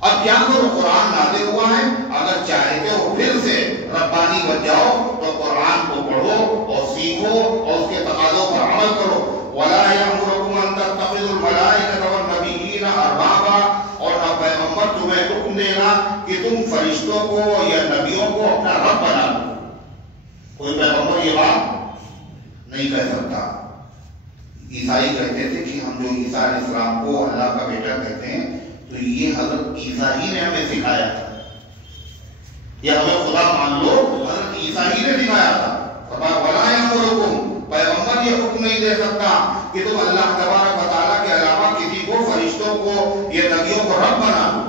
اب کیا کرو؟ قرآن نازل ہوا ہے، اگر چاہتے ہو پھر سے ربانی بن جاؤ تو قرآن کو پڑھو اور سیکھو اور اس کے تقاضوں پر عمل کرو. وَلَا يَأْمُرُكُمْ أَن تَتَّخِذُوا الْمَلَائِكَةَ وَالنَّبِيِّينَ أَرْبَابًا، اور نہ پیغمبر تمہیں حکم دے گا کہ تم فرشتوں کو یا نبیوں کو اپنا رب بنا لو. کوئی پیغمبر یہ بات نہیں کہہ سکتا. عیسائی کہتے تھے کہ ہم جو عیسیٰ علیہ السلام کو اللہ کا بیٹا کہتے ہیں تو یہ حضرت عیسیٰ ہی نے ہمیں سکھایا تھا، یا ہمیں خدا مان لو، حضرت عیسیٰ ہی نے سکھایا تھا. وَلَا يَأْمُرُكُمْ، پیغمبر یہ حکم نہیں دے سکتا کہ تم اللہ تبارک و تعالیٰ کے علاوہ کسی کو، فرشتوں کو یا نبیوں کو رب بنا لو.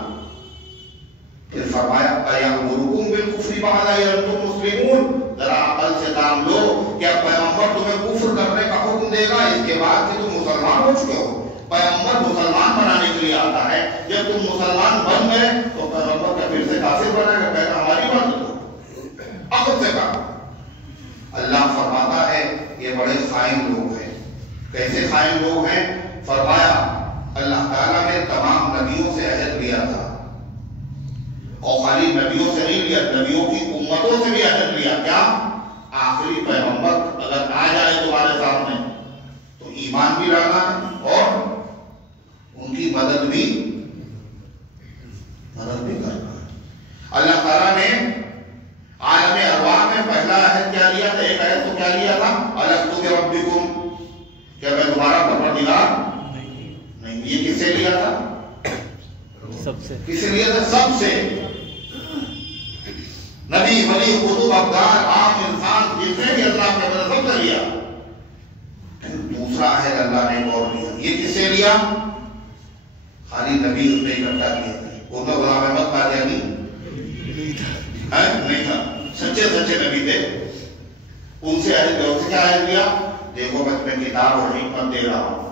پھر فرمایا أَيَأْمُرُكُمْ بِالْكُفْرِ بَعْدَ إِذْ أَنْتُمْ مُسْلِمُونَ، ذرا عقل سے کام لو. کیا پیغمبر تمہیں کفر کرنے کا حکم دے گا اس کے بعد کہ تم مسلمان ہو چکے ہو؟ پیغمبر مسلمان بنانے کے لیے آتا ہے، جب تم مسلمان بن گئے تو پیغمبر کا پھر سے کافر بنے گا، کہتا ہماری بات دو. عقل سے کام. اللہ فرماتا ہے یہ بڑے خائن لوگ ہیں. کیسے خائن لوگ ہیں؟ فرمایا اللہ تعالیٰ نے تمام نبیوں سے عہد لیا تھا اور خالی نبیوں سے نہیں لیا، نبیوں کی امتوں سے بھی عہد لیا. کیا؟ آخری پیغمبر اگر آ جائے تمہارے سامنے تو ایمان بھی لانا ہے اور ان کی مدد بھی کرنا ہے. اللہ تعالیٰ نے عالم ارواح میں پہلا عہد کیا لیا تھا؟ ایک عہد تو کیا لیا تھا؟ الست بربکم، کیا میں تمہارا پروردگار نہیں؟ یہ کس سے لیا تھا؟ سب سے. کس سے لیا تھا؟ سب سے. نبی، ولی، قطب، ابدال، عام انسان جتنے بھی اللہ کے بدل سب سے لیا. دوسرا عہد اللہ نے اور لیا. یہ کس سے لیا؟ خالی نبی اس نے اکٹھا کیا تھے. وہ تو غلام احمد قادیانی نہیں تھا، سچے نبی تھے. ان سے عہد لیا. ان سے کیا عہد لیا؟ دیکھو میں تمہیں کتاب اور حکمت دے رہا ہوں،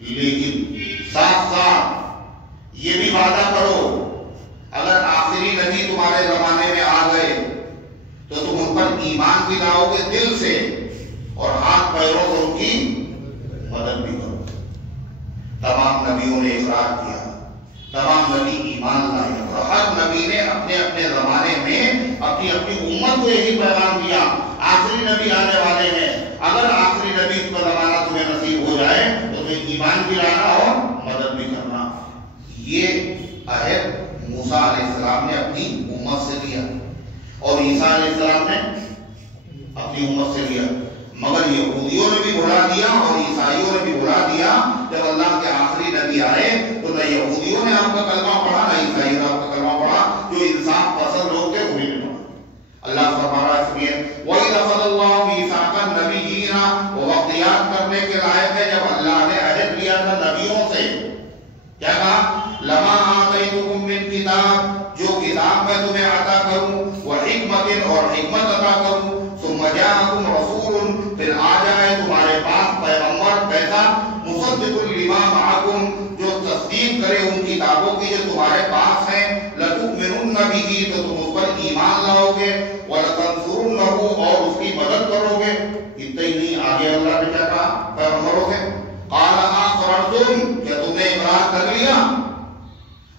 لیکن ساتھ ساتھ یہ بھی وعدہ کرو اگر آخری نبی تمہارے زمانے میں آ گئے تو تم ان پر ایمان بھی لاؤ گے دل سے اور ہاتھ پیروں سے ان کی مدد بھی کرو. تمام نبیوں نے اقرار کیا، تمام نبی ایمان لائے اور ہر نبی نے اپنے اپنے زمانے میں اپنی امت کو یہی پیغام دیا آخری نبی آنے والے ہیں، اگر آخری نبی کا زمانہ تمہیں نصیب ہو جائے تو تمہیں ایمان بھی لانا اور مدد بھی کرنا. یہ عہد موسیٰ علیہ السلام نے اپنی امت سے لیا اور عیسیٰ علیہ السلام نے اپنی امت سے لیا. مگر یہودیوں نے بھی بھلا دیا اور عیسائیوں نے بھی بھلا دیا. جب اللہ کے آخری نبی آئے تو نہ یہودیوں نے آپ کا کلمہ پڑھا نہ عیسائیوں نے آپ کا کلمہ پڑھا. جو انصاف پسند لوگ تھے انہیں نے پڑھا. اللہ فرما رہا ہے اس میں وَإِذْ أَخَذَ اللَّهُ مِيثَاقَ النَّبِيِّينَ، وہ وقت یاد کرنے کے لائق ہے جب اللہ نے عہد لیا تھا نبیوں سے. کیا کہا؟ لَمَا آتَيْتُكُم مِّن کتاب، جو کتاب میں تمہیں عطا کروں، وَحِکْمَةٍ اور حکمت عطا کروں، ثُمَّ جَاءَكُمْ رَسُولٌ، پھر آ جائے تمہارے پاس پیغمبر کیسا؟ مُصَدِّقٌ لِمَا مَعَكُمْ، جو تصدیق کرے ان کتابوں کی جو تمہارے پاس ہیں. لَتُؤْمِنُنَّ بِهِ، تو تم اس پر ایمان لاؤ گے، وَلَتَنصُرُنَّهُ اور اس کی مدد کرو گے. اتنا ہی نہیں، آگے اللہ نے کیا کہا پیغمبروں سے؟ قَالَ أَقْرَرْتُمْ، کیا تم نے اقرار کر لیا؟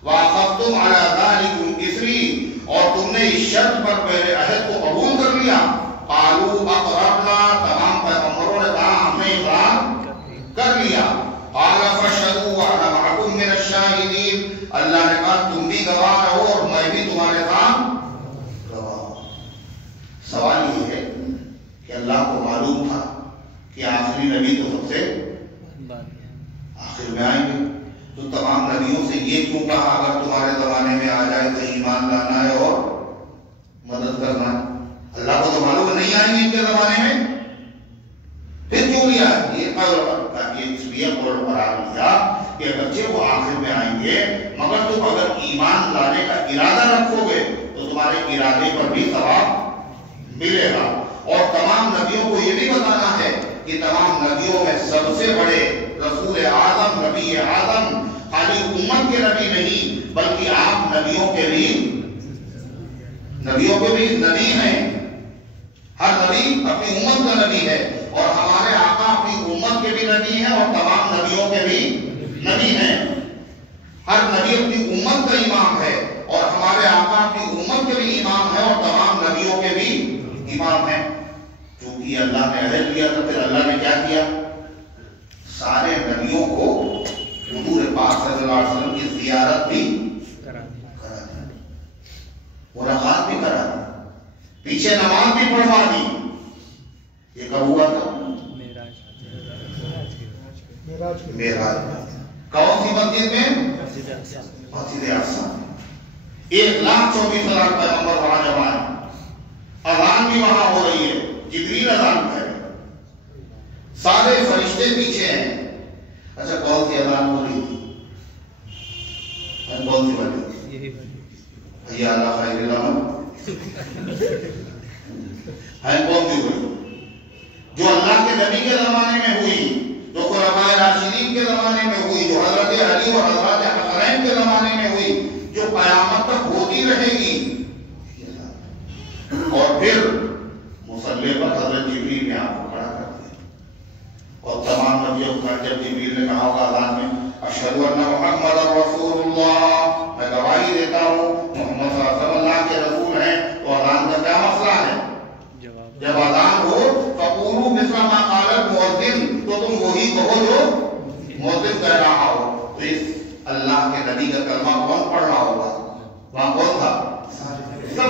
وَأَخَذْتُمْ عَلَى ذَلِكُمْ إِصْرِي، اور تم نے اس شرط پر میرے عہد کو قبول کر لیا. قَالُوا أَقْرَرْنَا، تمام پیغمبروں نے کہا ہم نے اقرار کر لیا. قَالَ فَاشْهَدُوا وَأَنَا مَعَكُمْ مِنَ الشَّاهِدِينَ، اللہ نے کہا تم بھی گواہ رہو اور میں بھی تمہارے ساتھ گواہ ہوں. سوال یہ ہے کہ اللہ کو معلوم تھا کہ آخری نبی تو سب سے آخر میں آئیں گے، تو تمام نبیوں سے یہ کیوں کہا اگر تمہارے زمانے میں آ جائے تو ایمان لانا ہے اور مدد کرنا ہے؟ اللہ کو تو معلوم نہیں آئیں گے ان کے زمانے میں، پھر کیوں لیا؟ یہ اس لیے قرار لیا کہ بچے وہ آخر میں آئیں گے، مگر تم اگر ایمان لانے کا ارادہ رکھو گے تو تمہارے ارادے پر بھی ثواب ملے گا. اور تمام نبیوں کو یہ بھی بتانا ہے کہ تمام نبیوں میں سب سے بڑے رسول اعظم، نبی اعظم، خالی امت کے نبی نہیں بلکہ آپ نبیوں کے بھی نبی ہیں. ہر نبی اپنی امت کا نبی ہے اور ہمارے آقا اپنی امت کے بھی نبی ہیں اور تمام نبیوں کے بھی نبی ہیں. ہر نبی اپنی امت کا امام ہے اور ہمارے آقا اپنی امت کے بھی امام ہے اور تمام نبیوں کے بھی امام ہیں. چونکہ اللہ نے عہد لیا تھا، پھر اللہ نے کیا کیا؟ سارے نبیوں کو حضور پاک صلی اللہ علیہ وسلم کی زیارت بھی کرا دی، ملاقات بھی کرا دی، پیچھے نماز بھی پڑھوا دی. یہ کب ہوا تھا؟ معراج. کون سی مسجد میں؟ مسجد اقصی. 1,24,000 پیغمبر وہاں جمع ہیں. اذان بھی وہاں ہو رہی ہے، جبریل اذان کہہ رہے ہیں، سارے فرشتے پیچھے ہیں. اچھا کون سی اذان ہو رہی تھی؟ کون سی بنی تھی؟ یا اللہ خیر اللہ ہے کون سی ہوئی؟ جو اللہ کے نبی کے زمانے میں ہوئی، جو خلفائے راشدین کے زمانے میں ہوئی، جو حضرت علی اور حضرت حسنین کے زمانے میں ہوئی، جو قیامت تک ہوتی رہے گی. اور پھر مصلی پر حضرت جبریل نے آپ کو کھڑا کر دیا اور تمام نبیوں کا جب جبریل نے کہا ہوگا اذان میں اشہد ان محمد رسول اللہ، میں گواہی دیتا ہوں محمد صلی اللہ علیہ